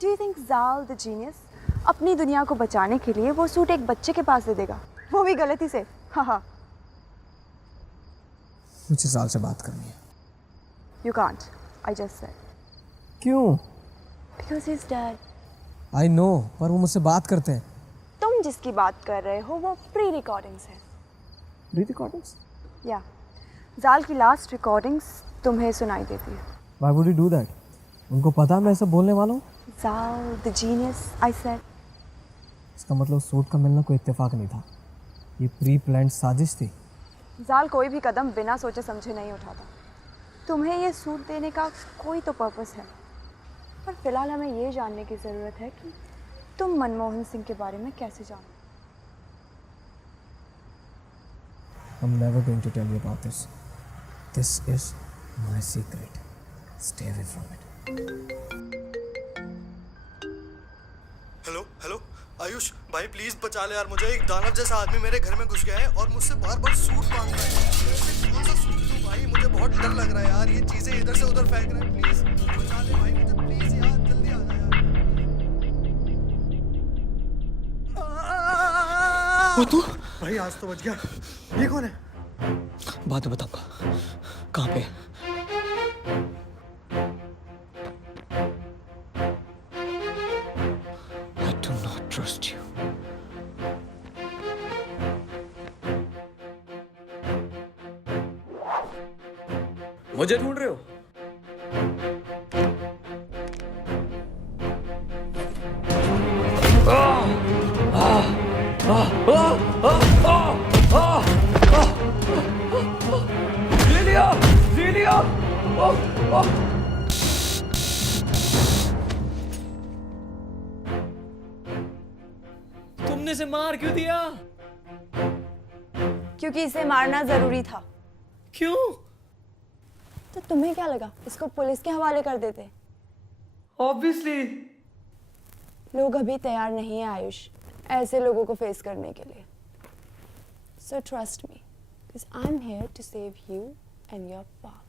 Do you think Zal the genius अपनी दुनिया को बचाने के लिए वो सूट एक बच्चे के पास दे देगा, वो भी गलती से? हाँ। मुझे साल से बात करनी है। You can't. I just said. क्यों? Because he's dead. I know, पर वो मुझसे बात करते हैं। तुम जिसकी बात कर रहे हो वो प्री रिकॉर्डिंग्स है। Pre recordings? या जाल की लास्ट रिकॉर्डिंग्स तुम्हें सुनाई देती है। Why would you do that? उनको पता है मैं ऐसा बोलने वाला हूँ? जाल the genius, I said. इसका मतलब सूट का मिलना कोई इत्तेफाक नहीं था, ये प्री प्लान्ड साजिश थी। जाल कोई भी कदम बिना सोचे समझे नहीं उठाता। तुम्हें ये सूट देने का कोई तो पर्पस है, पर फिलहाल हमें ये जानने की ज़रूरत है कि तुम मनमोहन सिंह के बारे में कैसे जानो। I'm never going to tell you about this. This is my secret. Stay away from it. Hello hello Ayush भाई प्लीज बचा ले यार मुझे। एक दानव जैसा आदमी मेरे घर में घुस गया है और मुझसे बार बार सूट मांग रहा है। कौन सा सूट दूं भाई, मुझे बहुत डर लग रहा है यार। ये चीजें इधर से उधर फेंक रहा है। प्लीज बचा ले भाई मुझे, प्लीज यार जल्दी आ जा यार। वो तू? भाई आज तो बच गया। ये कौन है? बाद में बताऊंगा। कहाँ पे? I do not trust you. मुझे ढूंढ रहे हो? तुमने इसे मार क्यों दिया? क्योंकि इसे मारना जरूरी था। क्यों? तो तुम्हें क्या लगा इसको पुलिस के हवाले कर देते? Obviously. लोग अभी तैयार नहीं है आयुष ऐसे लोगों को फेस करने के लिए। So trust me, because I'm here to save you and your father.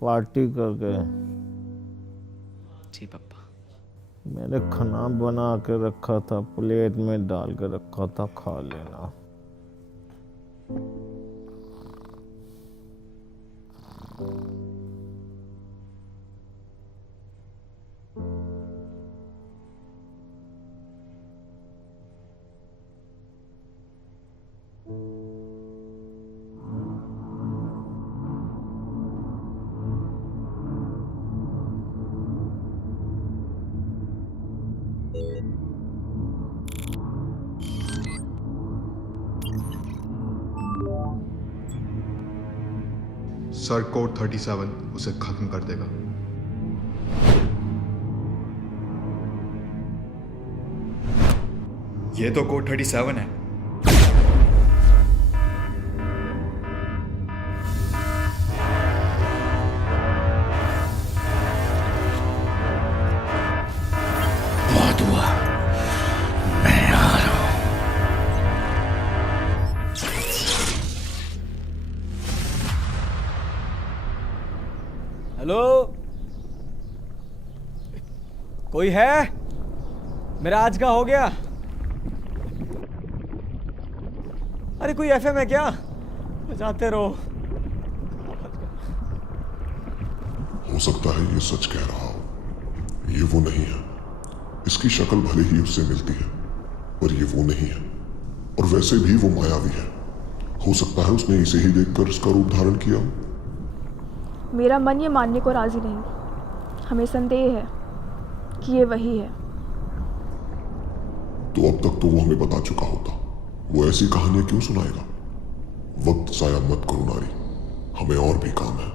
Party कर गए। जी पापा। मैंने खाना बना के रखा था, प्लेट में डाल के रखा था, खा लेना। सर कोड 37 उसे खत्म कर देगा। ये तो कोड 37 है। बहुत हुआ, मैं आ रहा हूं। हेलो, कोई है? मेरा आज का हो गया। अरे कोई एफएम है क्या? बजाते रहो। हो सकता है ये सच कह रहा हो, ये वो नहीं है। इसकी शक्ल भले ही उससे मिलती है, पर ये वो नहीं है। और वैसे भी वो मायावी है। हो सकता है उसने इसे ही देखकर इसका रूप धारण किया हो। मेरा मन ये मानने को राजी नहीं। हमें संदेह है कि ये वही है। तो अब तक तो वो हमें बता चुका होता। वो ऐसी कहानियां क्यों सुनाएगा? वक्त जाया मत करो नारी, हमें और भी काम है।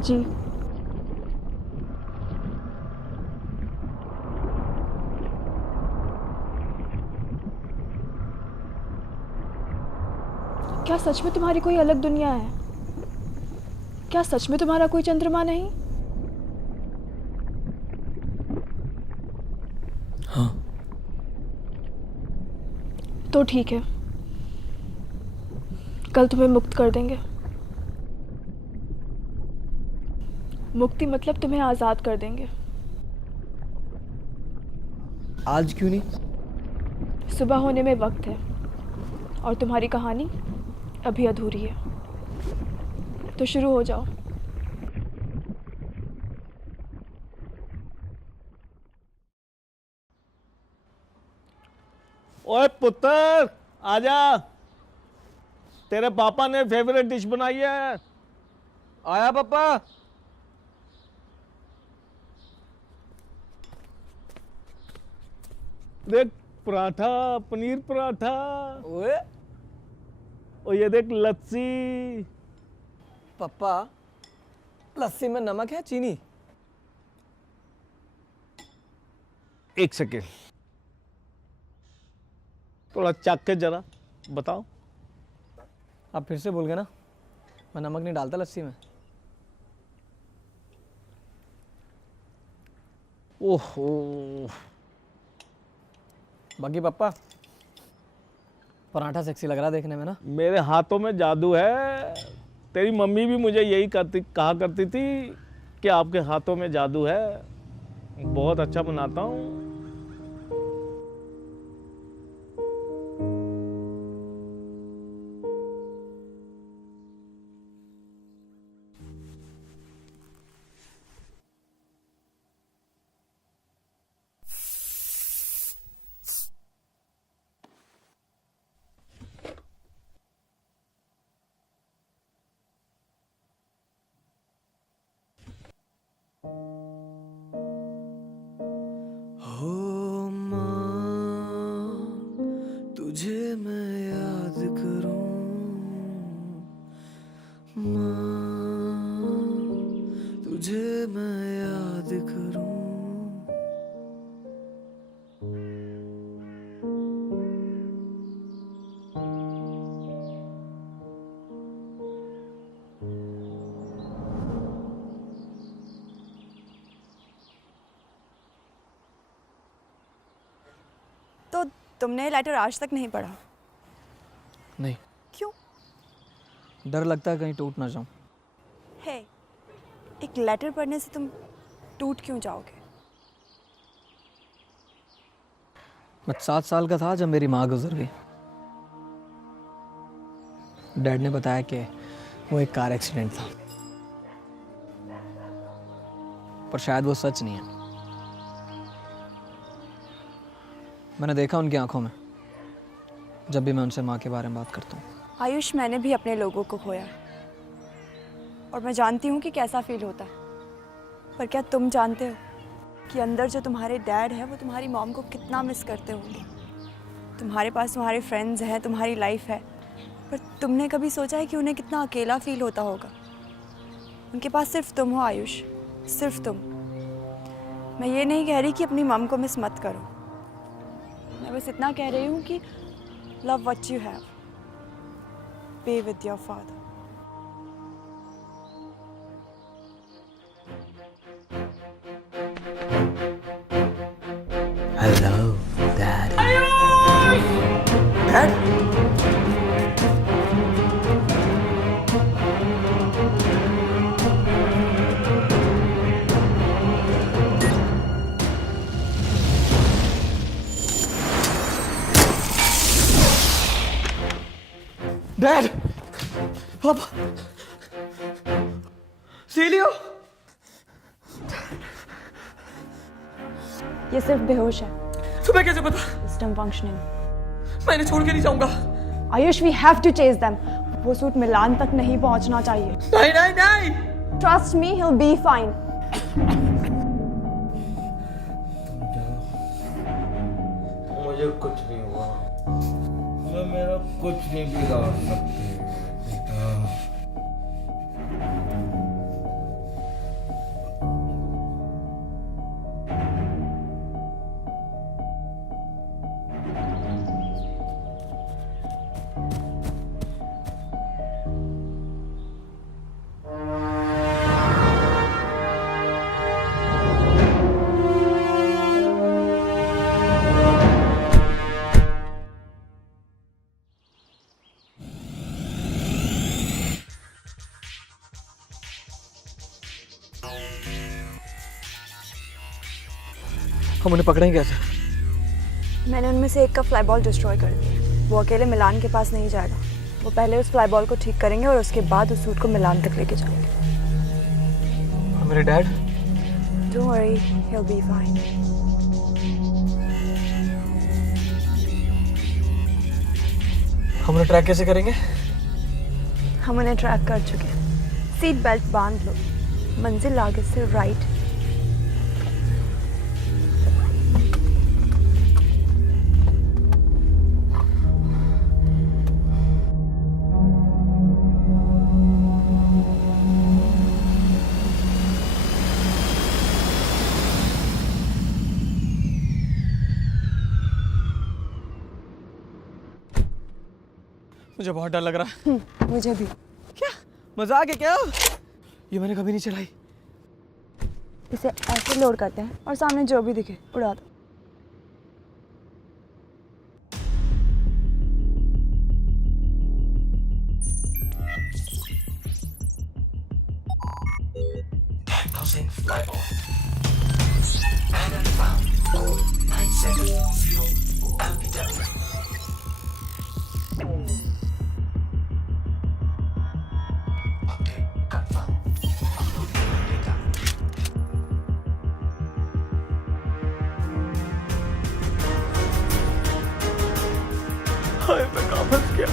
जी क्या सच में तुम्हारी कोई अलग दुनिया है? क्या सच में तुम्हारा कोई चंद्रमा नहीं? हाँ। तो ठीक है, कल तुम्हें मुक्त कर देंगे। मुक्ति मतलब तुम्हें आज़ाद कर देंगे। आज क्यों नहीं? सुबह होने में वक्त है और तुम्हारी कहानी अभी अधूरी है, तो शुरू हो जाओ। ओए पुत्र, आजा, तेरे पापा ने फेवरेट डिश बनाई है। आया पापा। देख पराठा, पनीर पराठा। ओए, और ये देख लस्सी। पापा, लस्सी में नमक है चीनी? एक सेकेंड, थोड़ा चख के जरा बताओ। आप फिर से बोल गए ना, मैं नमक नहीं डालता लस्सी में। ओहो, बाकी पापा, पराठा सेक्सी लग रहा है देखने में ना। मेरे हाथों में जादू है। तेरी मम्मी भी मुझे यही कहा करती थी कि आपके हाथों में जादू है। बहुत अच्छा बनाता हूँ। हो माँ, तुझे मैं याद करूं माँ, तुझे मैं याद करूं। तो तुमने लेटर आज तक नहीं पढ़ा? नहीं। क्यों? डर लगता है कहीं टूट ना जाऊं। है, एक लेटर पढ़ने से तुम टूट क्यों जाओगे? मैं 7 साल का था जब मेरी माँ गुजर गई। डैड ने बताया कि वो एक कार एक्सीडेंट था, पर शायद वो सच नहीं है। मैंने देखा उनकी आंखों में जब भी मैं उनसे माँ के बारे में बात करता हूँ। आयुष, मैंने भी अपने लोगों को खोया और मैं जानती हूँ कि कैसा फील होता है। पर क्या तुम जानते हो कि अंदर जो तुम्हारे डैड है वो तुम्हारी मॉम को कितना मिस करते होंगे? तुम्हारे पास तुम्हारे फ्रेंड्स हैं, तुम्हारी लाइफ है, पर तुमने कभी सोचा है कि उन्हें कितना अकेला फील होता होगा? उनके पास सिर्फ तुम हो आयुष, सिर्फ तुम। मैं ये नहीं कह रही कि अपनी मॉम को मिस मत करो, मैं बस इतना कह रही हूँ कि love what you have, be with your father. Hello, Daddy. Dad? Dad! Papa! सीलियो! ये सिर्फ बेहोश है। तुम्हें कैसे पता? System functioning. मैं इन्हें छोड़ के नहीं जाऊंगा। Ayush, we have to chase them. वो सूट मिलान तक नहीं पहुंचना चाहिए। नहीं नहीं नहीं! Trust me, he'll be fine. कुछ नहीं हुआ। मैं मेरा कुछ नहीं बिगाड़ सकते बेटा। हम उन्हें पकड़ेंगे कैसे? मैंने उनमें से एक का फ्लाई बॉल डिस्ट्रॉय कर दिया। वो अकेले मिलान के पास नहीं जाएगा। वो पहले उस फ्लाई बॉल को ठीक करेंगे और उसके बाद उस सूट को मिलान तक लेके जाएंगे। और मेरे dad? Don't worry, he'll be fine. हम उन्हें ट्रैक कैसे करेंगे? हम उन्हें ट्रैक कर चुके हैं। सीट बेल्ट बांध लो। मंजिल आगे से राइट। मुझे बहुत डर लग रहा है। मुझे भी। क्या मजाक है क्या? ये मैंने कभी नहीं चलाई। इसे ऐसे लोड करते हैं और सामने जो भी दिखे उड़ा दो। Diagnosing flyball. Manual found. Code 970 LBW. हाय मैं कहाँ फंस गया?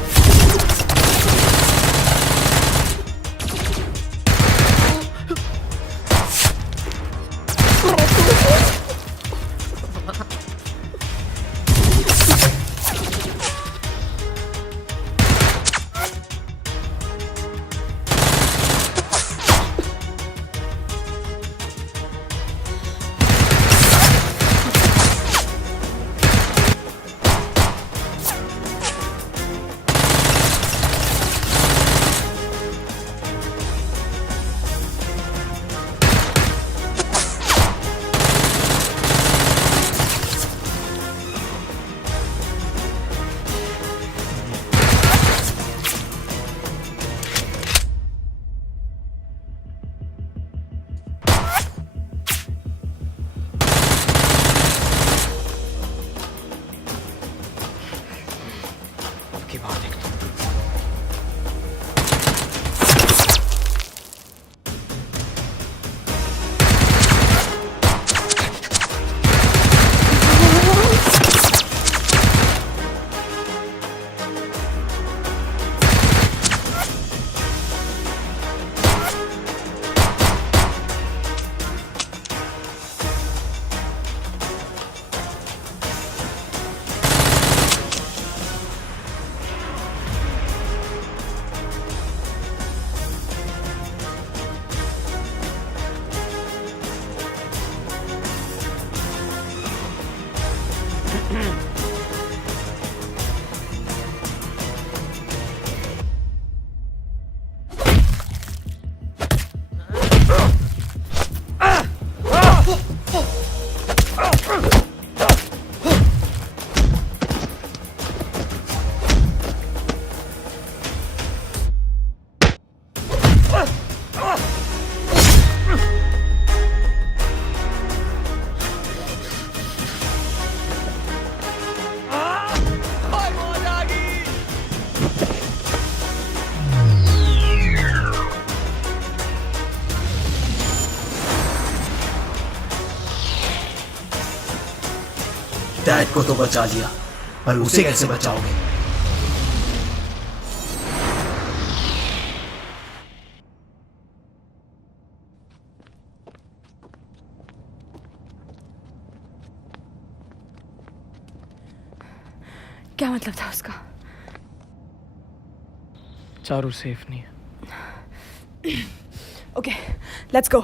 डैड को तो बचा लिया, पर उसे कैसे बचाओगे? क्या मतलब था उसका? चारू सेफ नहीं है। Okay, let's go.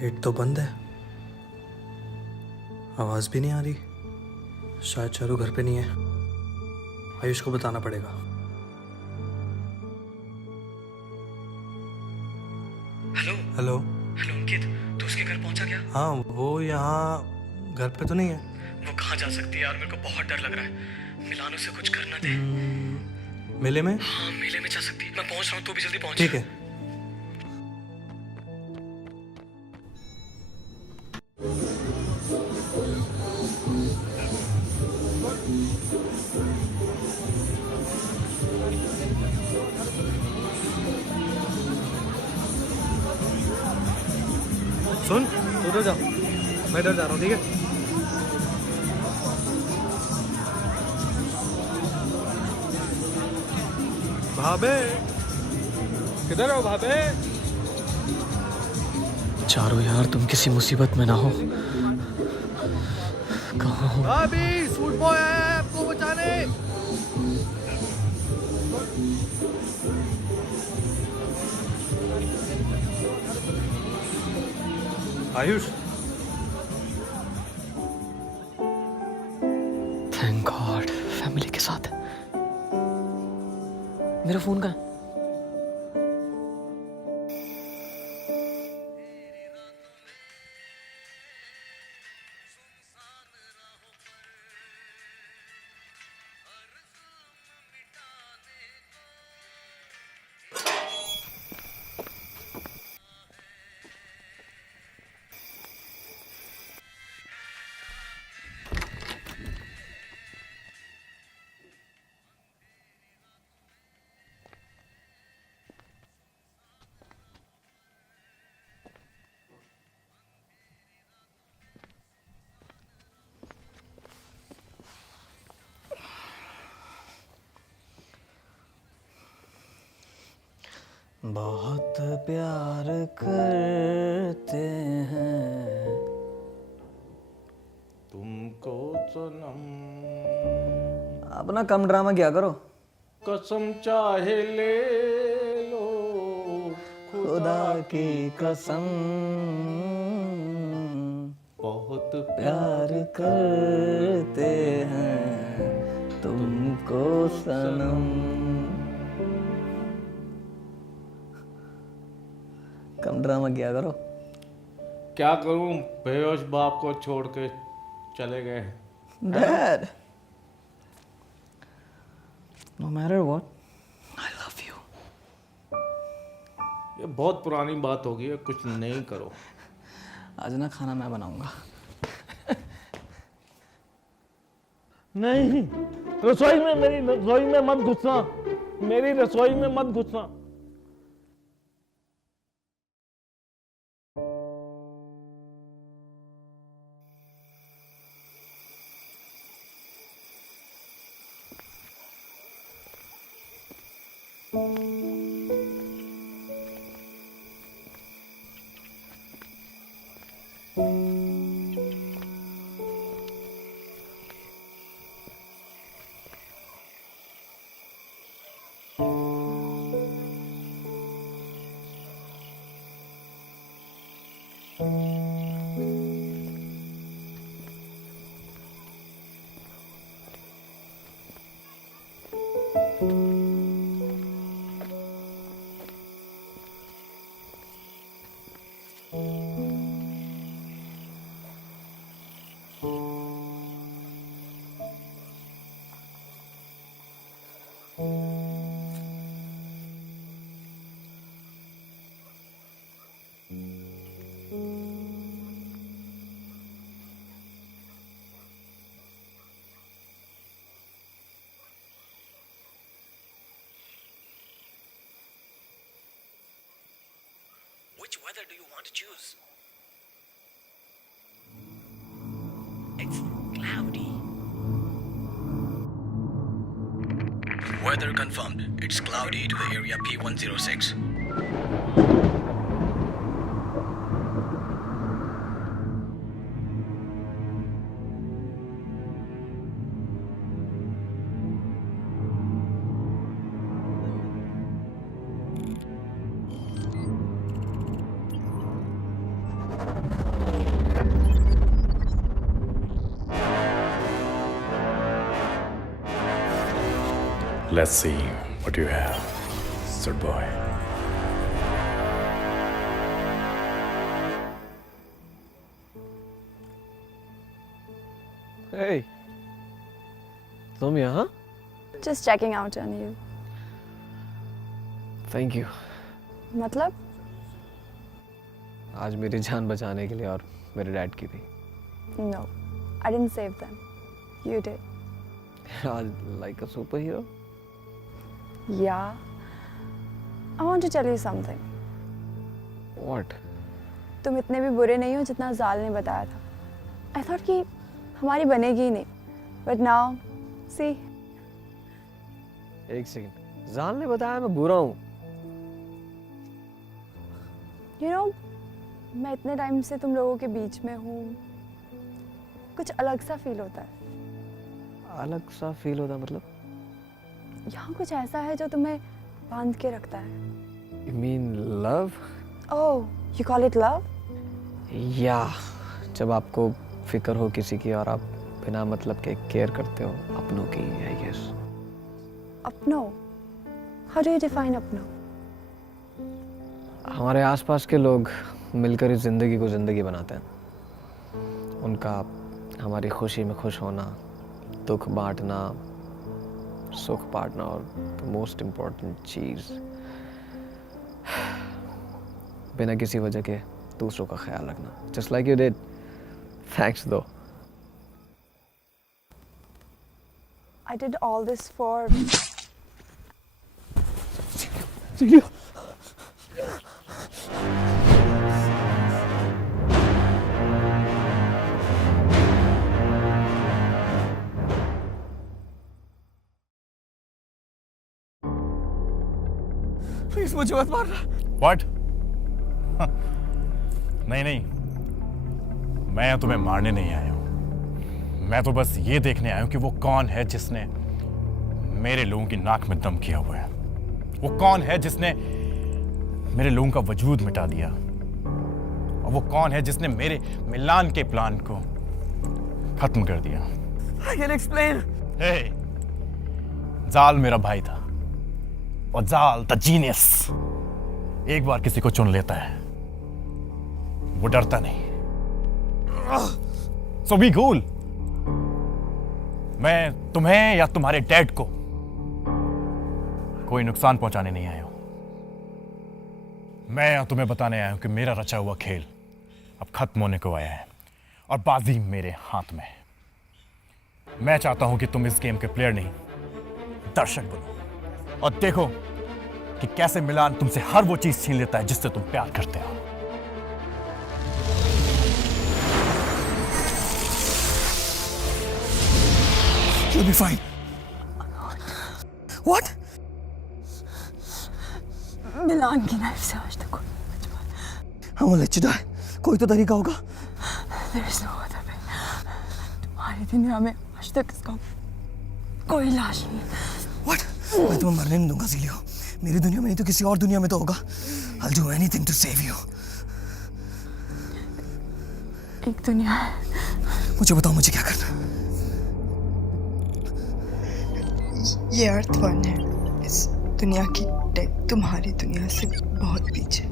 गेट तो बंद है, आवाज भी नहीं आ रही। शायद चारू घर पे नहीं है। आयुष को बताना पड़ेगा। हेलो हेलो हेलो अंकित, तू उसके घर पहुंचा क्या? हाँ, वो यहाँ घर पे तो नहीं है। वो कहाँ जा सकती है यार, मेरे को बहुत डर लग रहा है। मिलानो से कुछ करना दे। मेले में? हाँ, मेले में जा सकती है। मैं पहुंच रहा हूँ, तू भी जल्दी पहुंच। ठीक है। सुन, तू उधर जा, मैं इधर जा रहा हूँ, ठीक है? भाभे, किधर हो भाभे? चारू यार, तुम किसी मुसीबत में ना हो। कहाँ हो? भाभी, सूट बॉय आया है आपको बचाने। आयुष, थैंक गॉड, फैमिली के साथ। मेरा फोन कहाँ है? बहुत प्यार करते हैं तुमको सनम। आप ना कम ड्रामा किया करो। कसम चाहे ले लो खुदा की कसम, बहुत प्यार करते हैं तुमको सनम। कम ड्रामा किया करो। क्या करूं, बेहोश बाप को छोड़ के चले गए। Dad, no matter what, I love you. ये बहुत पुरानी बात होगी, कुछ नहीं करो। आज ना खाना मैं बनाऊंगा। नहीं, रसोई में, मेरी रसोई में मत घुसना, मेरी रसोई में मत घुसना। Which weather do you want to choose? It's cloudy. Weather confirmed. It's cloudy to the area P106. Let's see what you have, sir boy. Hey, तुम यहाँ? Just checking out on you. Thank you. मतलब? आज मेरी जान बचाने के लिए और मेरे डैड की भी. No, I didn't save them. You did. Like a superhero? Yeah. I want to tell you something. What? तुम इतने भी बुरे नहीं हो जितना जाल ने बताया था. I thought कि हमारी बनेगी ही नहीं. But now, see. एक सेकंड. जाल ने बताया मैं बुरा हूँ. You know, मैं इतने टाइम से तुम लोगों के बीच में हूँ. कुछ अलग सा फील होता है. अलग सा फील होता मतलब? यहाँ कुछ ऐसा है जो तुम्हें बांध के रखता है. You mean love? Oh, you call it love? Yeah. जब आपको फिक्र हो किसी की और आप बिना मतलब के केयर करते हो अपनों की, I guess. अपनों? How do you define अपनों? हमारे आसपास के लोग मिलकर इस जिंदगी को जिंदगी बनाते हैं. उनका हमारी खुशी में खुश होना, दुख बांटना, सुख बांटना और मोस्ट इम्पोर्टेंट चीज बिना किसी वजह के दूसरों का ख्याल रखना. Just like you did. Thanks though. I did all this for. Silio. Please मुझे मत मारना. What? नहीं नहीं, मैं तुम्हें मारने नहीं आया हूं. मैं तो बस ये देखने आया हूं कि वो कौन है जिसने मेरे लोगों की नाक में दम किया हुआ है. वो कौन है जिसने मेरे लोगों का वजूद मिटा दिया. और वो कौन है जिसने मेरे मिलान के प्लान को खत्म कर दिया. I can explain. Hey, जाल मेरा भाई था. और जाल द जीनियस एक बार किसी को चुन लेता है, वो डरता नहीं. So be cool. मैं तुम्हें या तुम्हारे डैड को कोई नुकसान पहुंचाने नहीं आया हूं. मैं तुम्हें बताने आया हूं कि मेरा रचा हुआ खेल अब खत्म होने को आया है और बाजी मेरे हाथ में है. मैं चाहता हूं कि तुम इस गेम के प्लेयर नहीं, दर्शक बनो और देखो कि कैसे मिलान तुमसे हर वो चीज छीन लेता है जिससे तुम प्यार करते हो. You'll be fine. What? मिलान की नाइफ से आज तक I won't let you die. कोई तो तरीका होगा. There is no other way. तुम्हारी दुनिया में आज तक इसका कोई लाश नहीं. What? मैं तुम्हें मरने नहीं दूंगा सिलियो. मेरी दुनिया में नहीं तो किसी और दुनिया में तो होगा. I'll do anything to save you. एक दुनिया है. मुझे बताओ मुझे क्या करना है. ये अर्थ वन है. इस दुनिया की टेक तुम्हारी दुनिया से बहुत पीछे.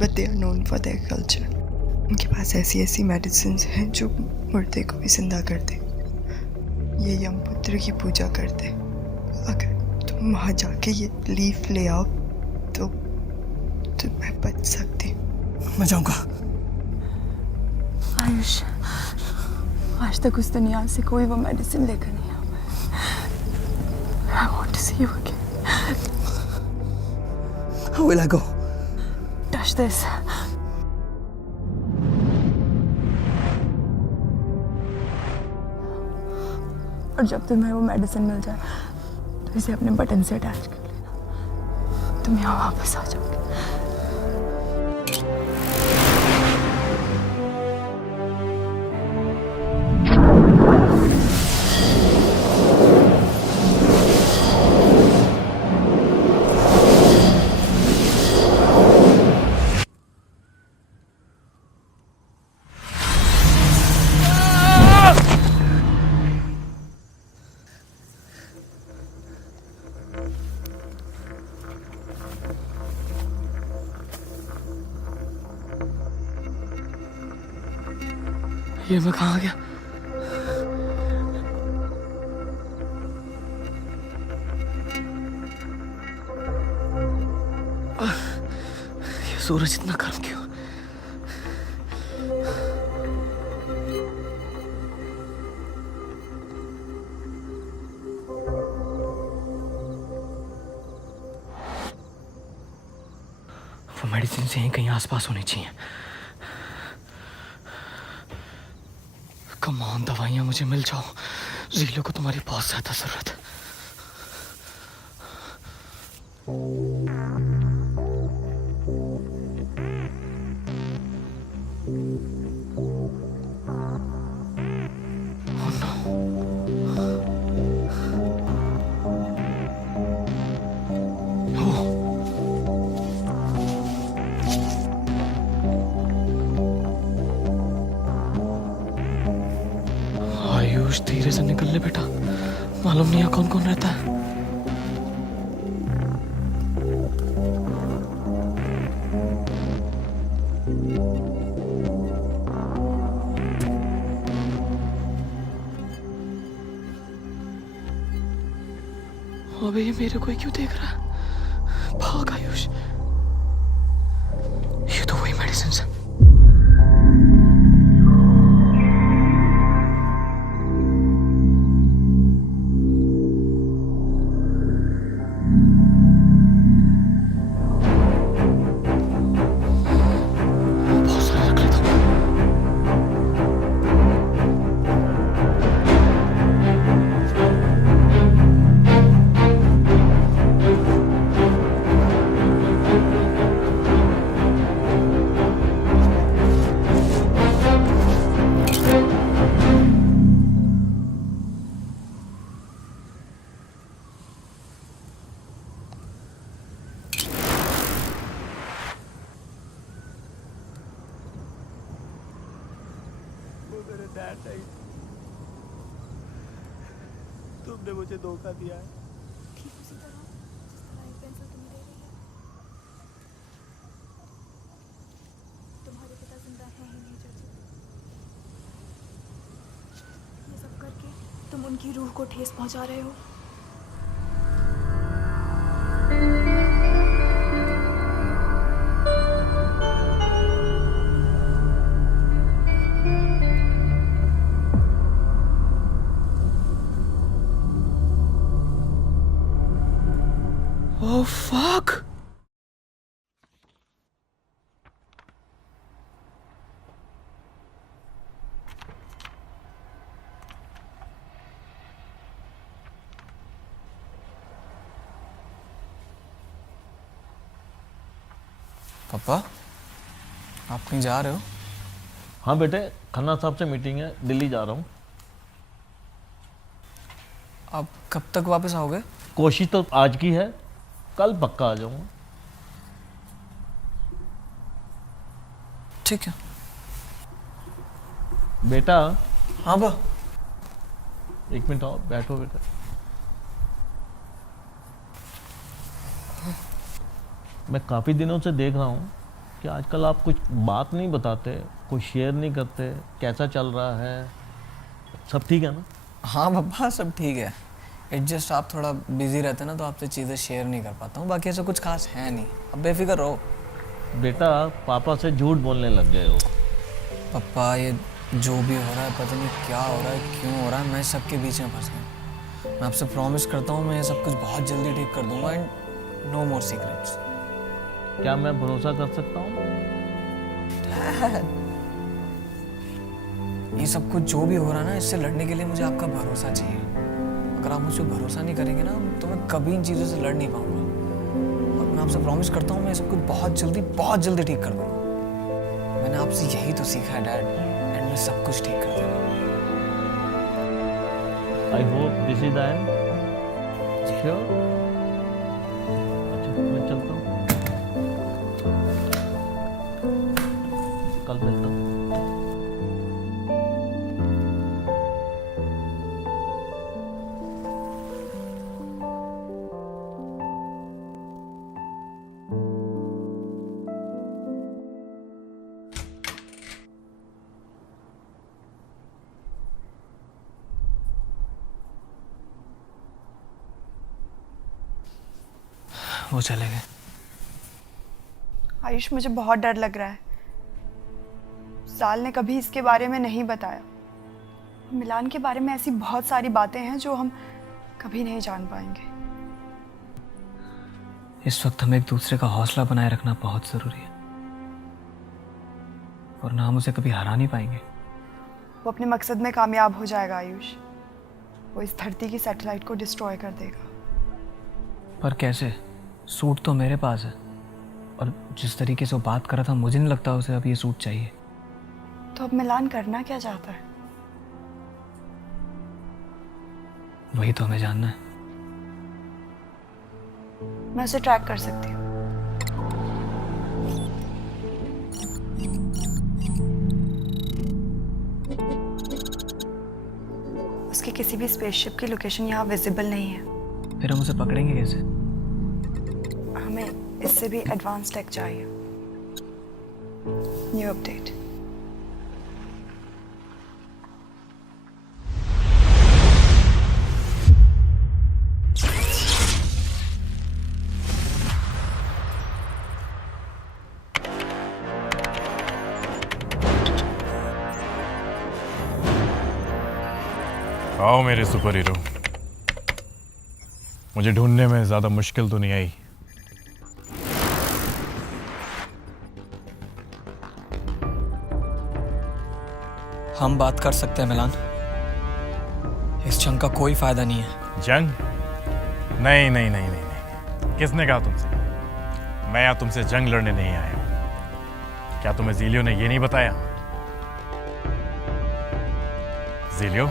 But they are known for their culture. उनके पास ऐसी ऐसी मेडिसिन हैं जो मुर्दे को भी जिंदा कर दे. ये यमपुत्र की पूजा करते. अगर तुम वहाँ जाके ये लीफ ले आओ तो मैं बच सकती. मैं जाऊँगा. आयुष, आज तक उस दुनिया से कोई वो मेडिसिन लेकर नहीं आया. I want to see you again. How will I go? Touch this. और जब तुम्हें वो मेडिसिन मिल जाए तो इसे अपने बटन से अटैच कर लेना। तुम यहाँ वापस आ जाओगे। ये मैं कहाँ गया? ये सूरज इतना गर्म क्यों? वो मेडिसिन से कहीं आसपास होनी चाहिए। कम ऑन, दवाइयाँ मुझे मिल जाओ। ज़ीलो को तुम्हारी बहुत ज़्यादा ज़रूरत है। आयुष, धीरे से निकल ले बेटा, मालूम नहीं है कौन कौन रहता है। अबे ये मेरे को ही क्यों देख रहा है? भाग आयुष, ये तो वही मेडिसिन है। तुमने मुझे धोखा दिया है। ठीक उसी तरह जिस तरह एक पेंसिल तुम्हें दे रही है। तुम्हारे पिता जिंदा हैं ही नहीं चाची। ये सब करके तुम उनकी रूह को ठेस पहुंचा रहे हो। Oh fuck! पापा, आप कहीं जा रहे हो? हाँ बेटे, खन्ना साहब से मीटिंग है, दिल्ली जा रहा हूँ। आप कब तक वापस आओगे? कोशिश तो आज की है, कल पक्का आ जाऊंगा। ठीक है बेटा। हाँ बा। एक मिनट आओ, बैठो बेटा। मैं काफ़ी दिनों से देख रहा हूँ कि आजकल आप कुछ बात नहीं बताते, कुछ शेयर नहीं करते। कैसा चल रहा है? सब ठीक है ना? हाँ पापा, सब ठीक है। एडजस्ट आप थोड़ा बिजी रहते ना, तो आपसे चीज़ें शेयर नहीं कर पाता हूँ। बाकी ऐसा कुछ खास है नहीं, अब बेफिक्र रहो। बेटा, पापा से झूठ बोलने लग गए हो। पापा, ये जो भी हो रहा है, पता नहीं क्या हो रहा है, क्यों हो रहा है, मैं सबके बीच में फंस गया। मैं आपसे प्रॉमिस करता हूँ मैं ये सब कुछ बहुत जल्दी ठीक कर दूंगा एंड नो मोर सीक्रेट्स। क्या मैं भरोसा कर सकता हूँ? ये सब कुछ जो भी हो रहा है ना, इससे लड़ने के लिए मुझे आपका भरोसा चाहिए। अगर आप मुझ पर भरोसा नहीं करेंगे ना, तो मैं कभी इन चीज़ों से लड़ नहीं पाऊंगा। और मैं आपसे प्रॉमिस करता हूँ, मैं सब कुछ बहुत जल्दी ठीक कर दूंगा। मैंने आपसे यही तो सीखा है डैड, एंड मैं सब कुछ ठीक कर दूंगा। I hope this is the end. Sure? अच्छा मैं चलता हूँ, कल मिलता हूँ। वो चले गए। आयुष, मुझे बहुत डर लग रहा है। साल ने कभी इसके बारे में नहीं बताया। मिलान के बारे में ऐसी बहुत सारी बातें हैं जो हम कभी नहीं जान पाएंगे। इस वक्त हमें एक दूसरे का हौसला बनाए रखना बहुत जरूरी है, वरना हम उसे कभी हरा नहीं पाएंगे। वो अपने मकसद में कामयाब हो जाएगा आयुष। वो इस धरती की सैटेलाइट को डिस्ट्रॉय कर देगा। पर कैसे? सूट तो मेरे पास है, और जिस तरीके से वो बात कर रहा था, मुझे नहीं लगता उसे अब ये सूट चाहिए। तो अब मिलान करना क्या चाहता है? वही तो हमें जानना है। मैं उसे ट्रैक कर सकती हूँ। उसकी किसी भी स्पेसशिप की लोकेशन यहाँ विजिबल नहीं है। फिर हम उसे पकड़ेंगे कैसे? हमें इससे भी एडवांस टेक चाहिए। New update. आओ मेरे सुपर हीरो। मुझे ढूंढने में ज्यादा मुश्किल तो नहीं आई। हम बात कर सकते हैं मिलान। इस जंग का कोई फायदा नहीं है। जंग? नहीं नहीं नहीं नहीं नहीं। किसने कहा तुमसे? मैं यहाँ तुमसे जंग लड़ने नहीं आया हूं। क्या तुम्हें ज़ीलियो ने ये नहीं बताया? ज़ीलियो,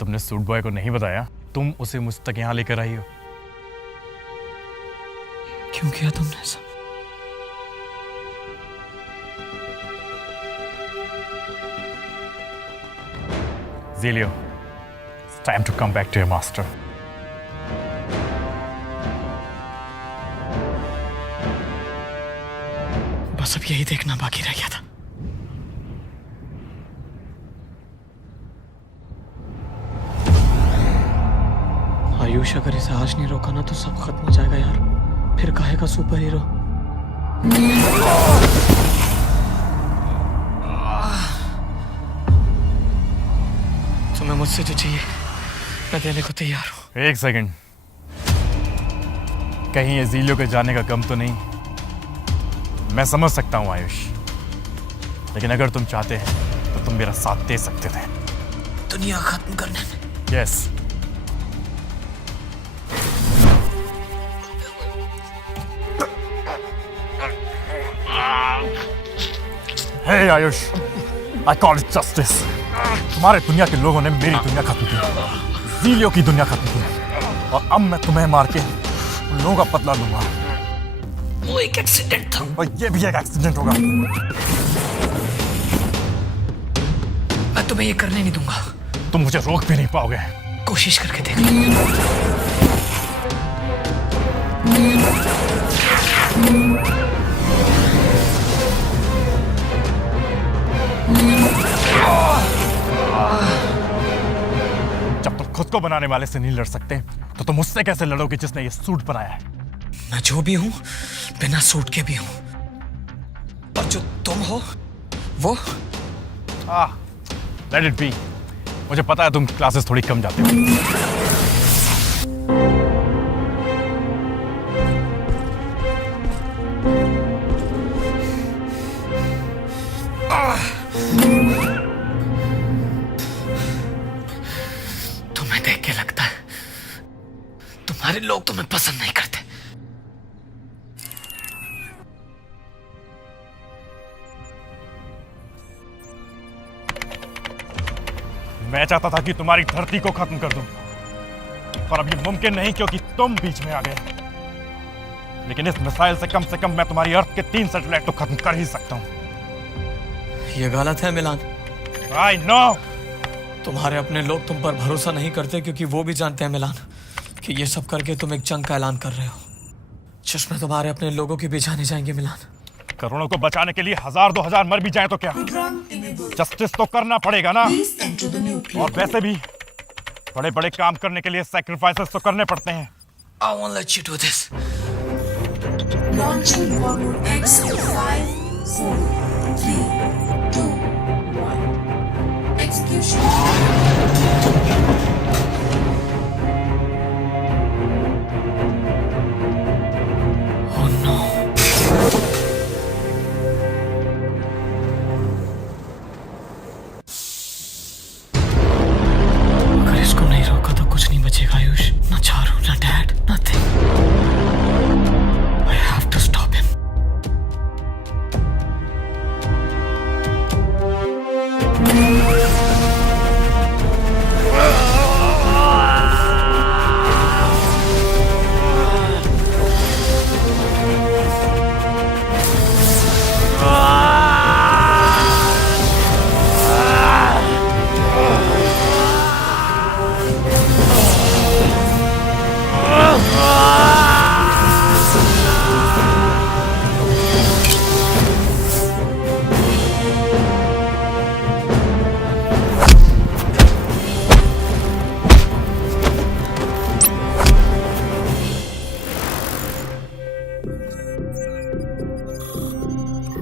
तुमने सूट बॉय को नहीं बताया तुम उसे मुझ तक यहाँ लेकर आई हो? क्यों किया तुमने ऐसा? Zelio, it's time to come back to your master. बस अब यही देखना बाकी रह गया था। आयुष, अगर इसे आज नहीं रोका ना तो सब खत्म हो जाएगा यार। फिर काहे का सुपर हीरो? तुम्हें मुझसे जो चाहिए मैं देने को तैयार हूँ। एक सेकंड, कहीं ये ज़ीलियो के जाने का गम तो नहीं? मैं समझ सकता हूँ आयुष, लेकिन अगर तुम चाहते हैं तो तुम मेरा साथ दे सकते थे दुनिया खत्म करने में। Yes. Hey Ayush, I call it justice. तुम्हारे दुनिया के लोगों ने मेरी दुनिया खत्म की, ज़ीलियो की दुनिया खत्म की, और अब मैं तुम्हें मार के उन लोगों का बदला लूंगा। वो एक एक्सीडेंट था, और ये भी एक एक्सीडेंट होगा। मैं तुम्हें ये करने नहीं दूंगा। तुम मुझे रोक भी नहीं पाओगे। कोशिश करके देख लो। जब तुम खुद को बनाने वाले से नहीं लड़ सकते तो तुम उससे कैसे लड़ोगे जिसने ये सूट बनाया है? मैं जो भी हूं बिना सूट के भी हूं, पर जो तुम हो वो लेट इट बी। मुझे पता है तुम क्लासेस थोड़ी कम जाते हो। मुझे लगता है तुम्हारे लोग तुम्हें पसंद नहीं करते। मैं चाहता था कि तुम्हारी धरती को खत्म कर दूं, पर अब ये मुमकिन नहीं क्योंकि तुम बीच में आ गए। लेकिन इस मिसाइल से कम मैं तुम्हारी अर्थ के 3 सैटेलाइट तो खत्म कर ही सकता हूं। ये गलत है मिलान। I know। तुम्हारे अपने लोग तुम पर भरोसा नहीं करते क्योंकि वो भी जानते हैं मिलान कि ये सब करके तुम एक जंग का ऐलान कर रहे हो जिसमें तुम्हारे अपने लोगों के भी जाने जाएंगे। मिलान, करोड़ों को बचाने के लिए 1000-2000 मर भी जाए तो क्या, जस्टिस तो करना पड़ेगा ना। और वैसे भी बड़े बड़े काम करने के लिए सैक्रिफाइसेस तो करने पड़ते हैं। I won't let you do this. Launching forward X 5, 4, 3, 2, 1. Execution. Oh no. अगर इसको नहीं रोका तो कुछ नहीं बचेगा आयुष। ना चारू, ना dad, nothing. I have to stop him.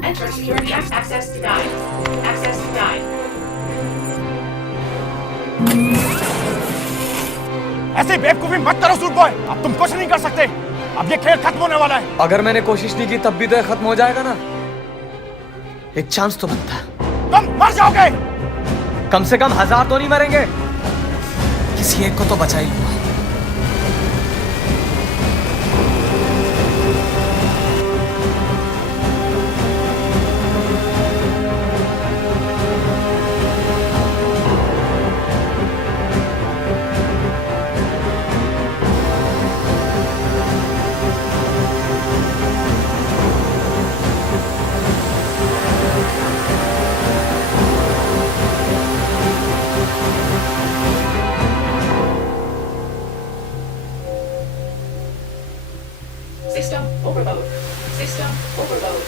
Enter security access denied. Access denied. ऐसे बेवकूफी मत करो सूट बॉय, अब तुम कुछ नहीं कर सकते। अब ये खेल खत्म होने वाला है। अगर मैंने कोशिश नहीं की तब भी तो ये खत्म हो जाएगा ना। एक चांस तो बनता है। तुम मर जाओगे। कम से कम 1000 तो नहीं मरेंगे। किसी एक को तो बचा ही लूंगा। System overload. System overload.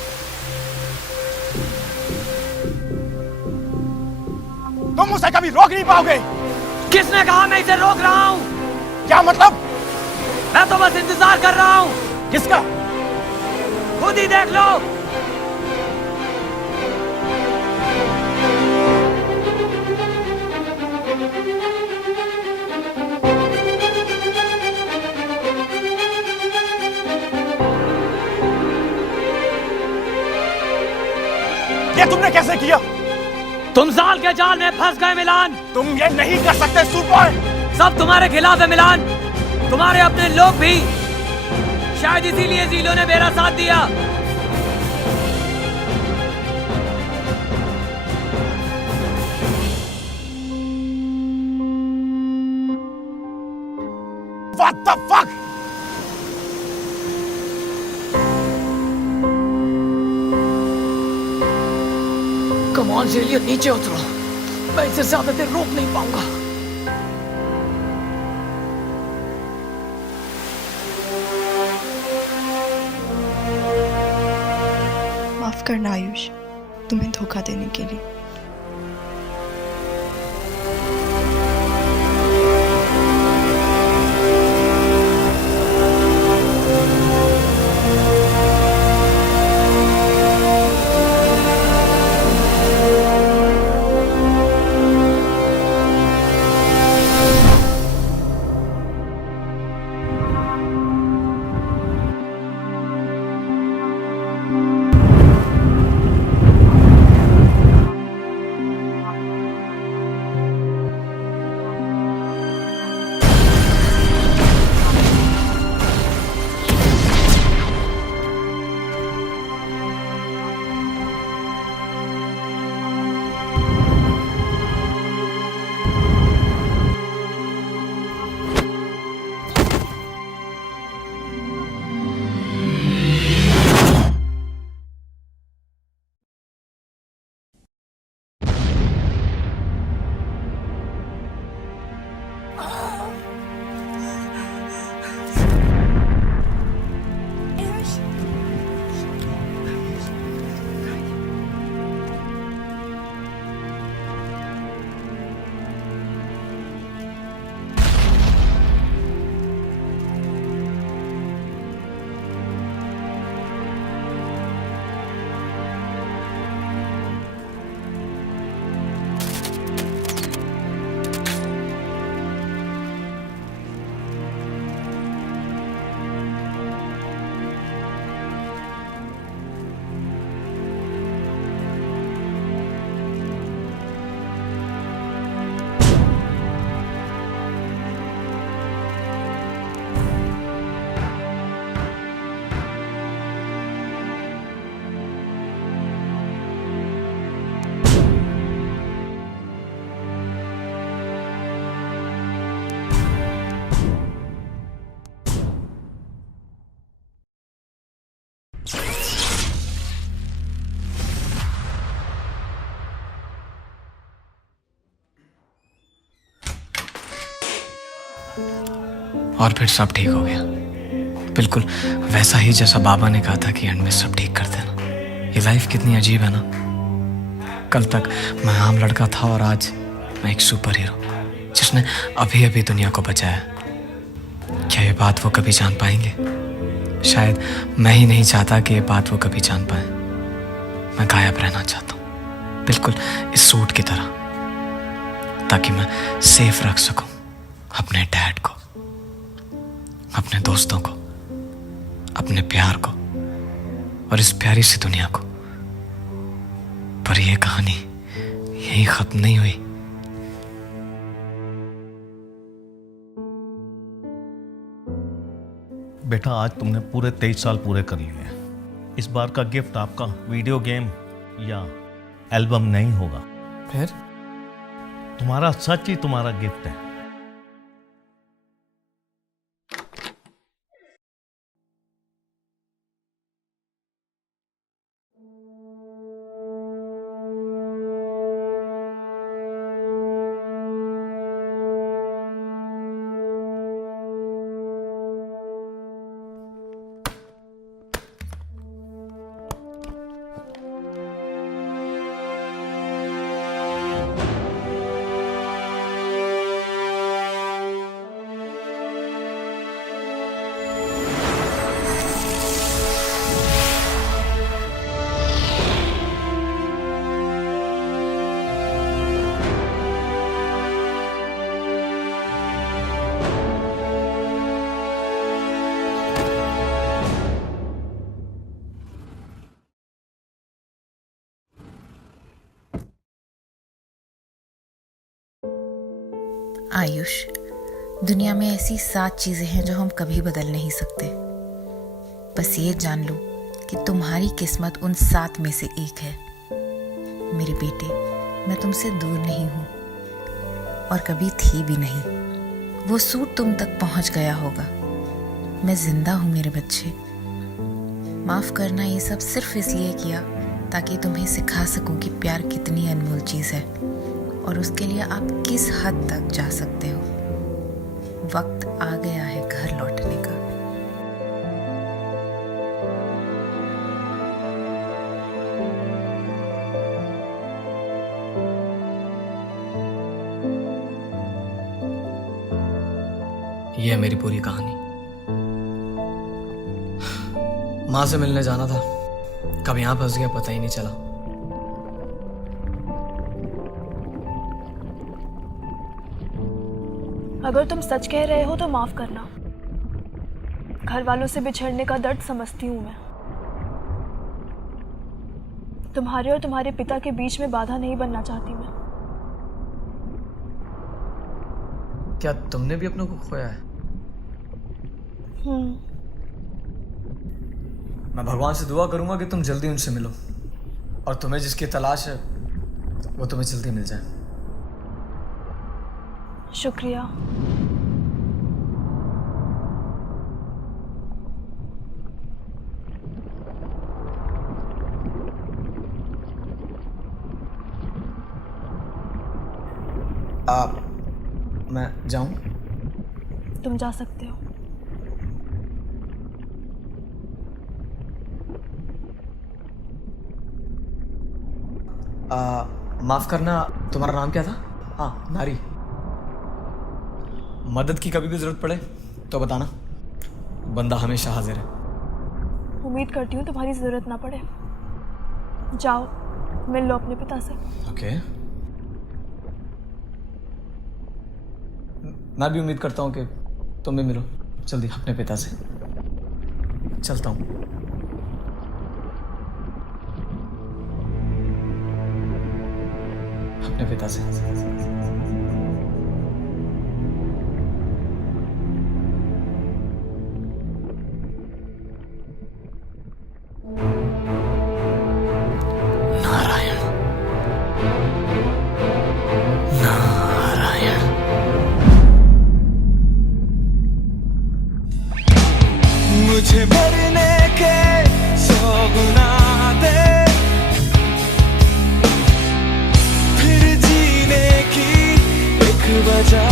तुम उसे कभी रोक नहीं पाओगे। किसने कहा मैं इसे रोक रहा हूं? क्या मतलब? मैं तो बस इंतजार कर रहा हूं। किसका? खुद ही देख लो। ये तुमने कैसे किया? तुम जाल के जाल में फंस गए मिलान। तुम ये नहीं कर सकते सूट बॉय। सब तुम्हारे खिलाफ है मिलान। तुम्हारे अपने लोग भी। शायद इसीलिए जीलो ने मेरा साथ दिया। What the fuck? Come on जेलियो, नीचे उतरो। मैं इसे ज्यादा देर रोक नहीं पाऊंगा। माफ करना आयुष, तुम्हें धोखा देने के लिए। और फिर सब ठीक हो गया, बिल्कुल वैसा ही जैसा बाबा ने कहा था कि एंड में सब ठीक कर देना। ये लाइफ कितनी अजीब है ना। कल तक मैं आम लड़का था और आज मैं एक सुपर हीरो जिसने अभी अभी दुनिया को बचाया। क्या ये बात वो कभी जान पाएंगे? शायद मैं ही नहीं चाहता कि ये बात वो कभी जान पाए। मैं गायब रहना चाहता हूँ, बिल्कुल इस सूट की तरह, ताकि मैं सेफ रख सकूं अपने डैड को, अपने दोस्तों को, अपने प्यार को और इस प्यारी सी दुनिया को। पर यह कहानी यहीं खत्म नहीं हुई। बेटा, आज तुमने पूरे 23 साल पूरे कर लिए हैं। इस बार का गिफ्ट आपका वीडियो गेम या एल्बम नहीं होगा। फिर तुम्हारा सच ही तुम्हारा गिफ्ट है। आयुष, दुनिया में ऐसी 7 चीजें हैं जो हम कभी बदल नहीं सकते। बस ये जान लो कि तुम्हारी किस्मत उन 7 में से एक है। मेरे बेटे, मैं तुमसे दूर नहीं हूँ और कभी थी भी नहीं। वो सूट तुम तक पहुँच गया होगा। मैं जिंदा हूँ मेरे बच्चे। माफ करना, ये सब सिर्फ इसलिए किया ताकि तुम्हें सिखा सकूं कि प्यार कितनी अनमोल चीज़ है और उसके लिए आप किस हद तक जा सकते हो। वक्त आ गया है घर लौटने का। ये है मेरी पूरी कहानी। माँ से मिलने जाना था, कब यहाँ फंस गया पता ही नहीं चला। अगर तुम सच कह रहे हो तो माफ करना। घर वालों से बिछड़ने का दर्द समझती हूँ मैं। तुम्हारे और तुम्हारे पिता के बीच में बाधा नहीं बनना चाहती मैं। क्या तुमने भी अपनों को खोया है? मैं भगवान से दुआ करूंगा कि तुम जल्दी उनसे मिलो और तुम्हें जिसकी तलाश है वो तुम्हें जल्दी मिल जाए। शुक्रिया। मैं जाऊं? तुम जा सकते हो। माफ करना, तुम्हारा नाम क्या था? हाँ, नारी। मदद की कभी भी जरूरत पड़े तो बताना, बंदा हमेशा हाजिर है। उम्मीद करती हूँ तुम्हारी जरूरत ना पड़े। जाओ, मिल लो अपने पिता से। ओके। मैं भी उम्मीद करता हूँ कि तुम भी मिलो जल्दी अपने पिता से। चलता हूँ। अपने पिता से। नारायण, नारायण। मुझे मरने के 100 गुना दे, फिर जीने की एक वजह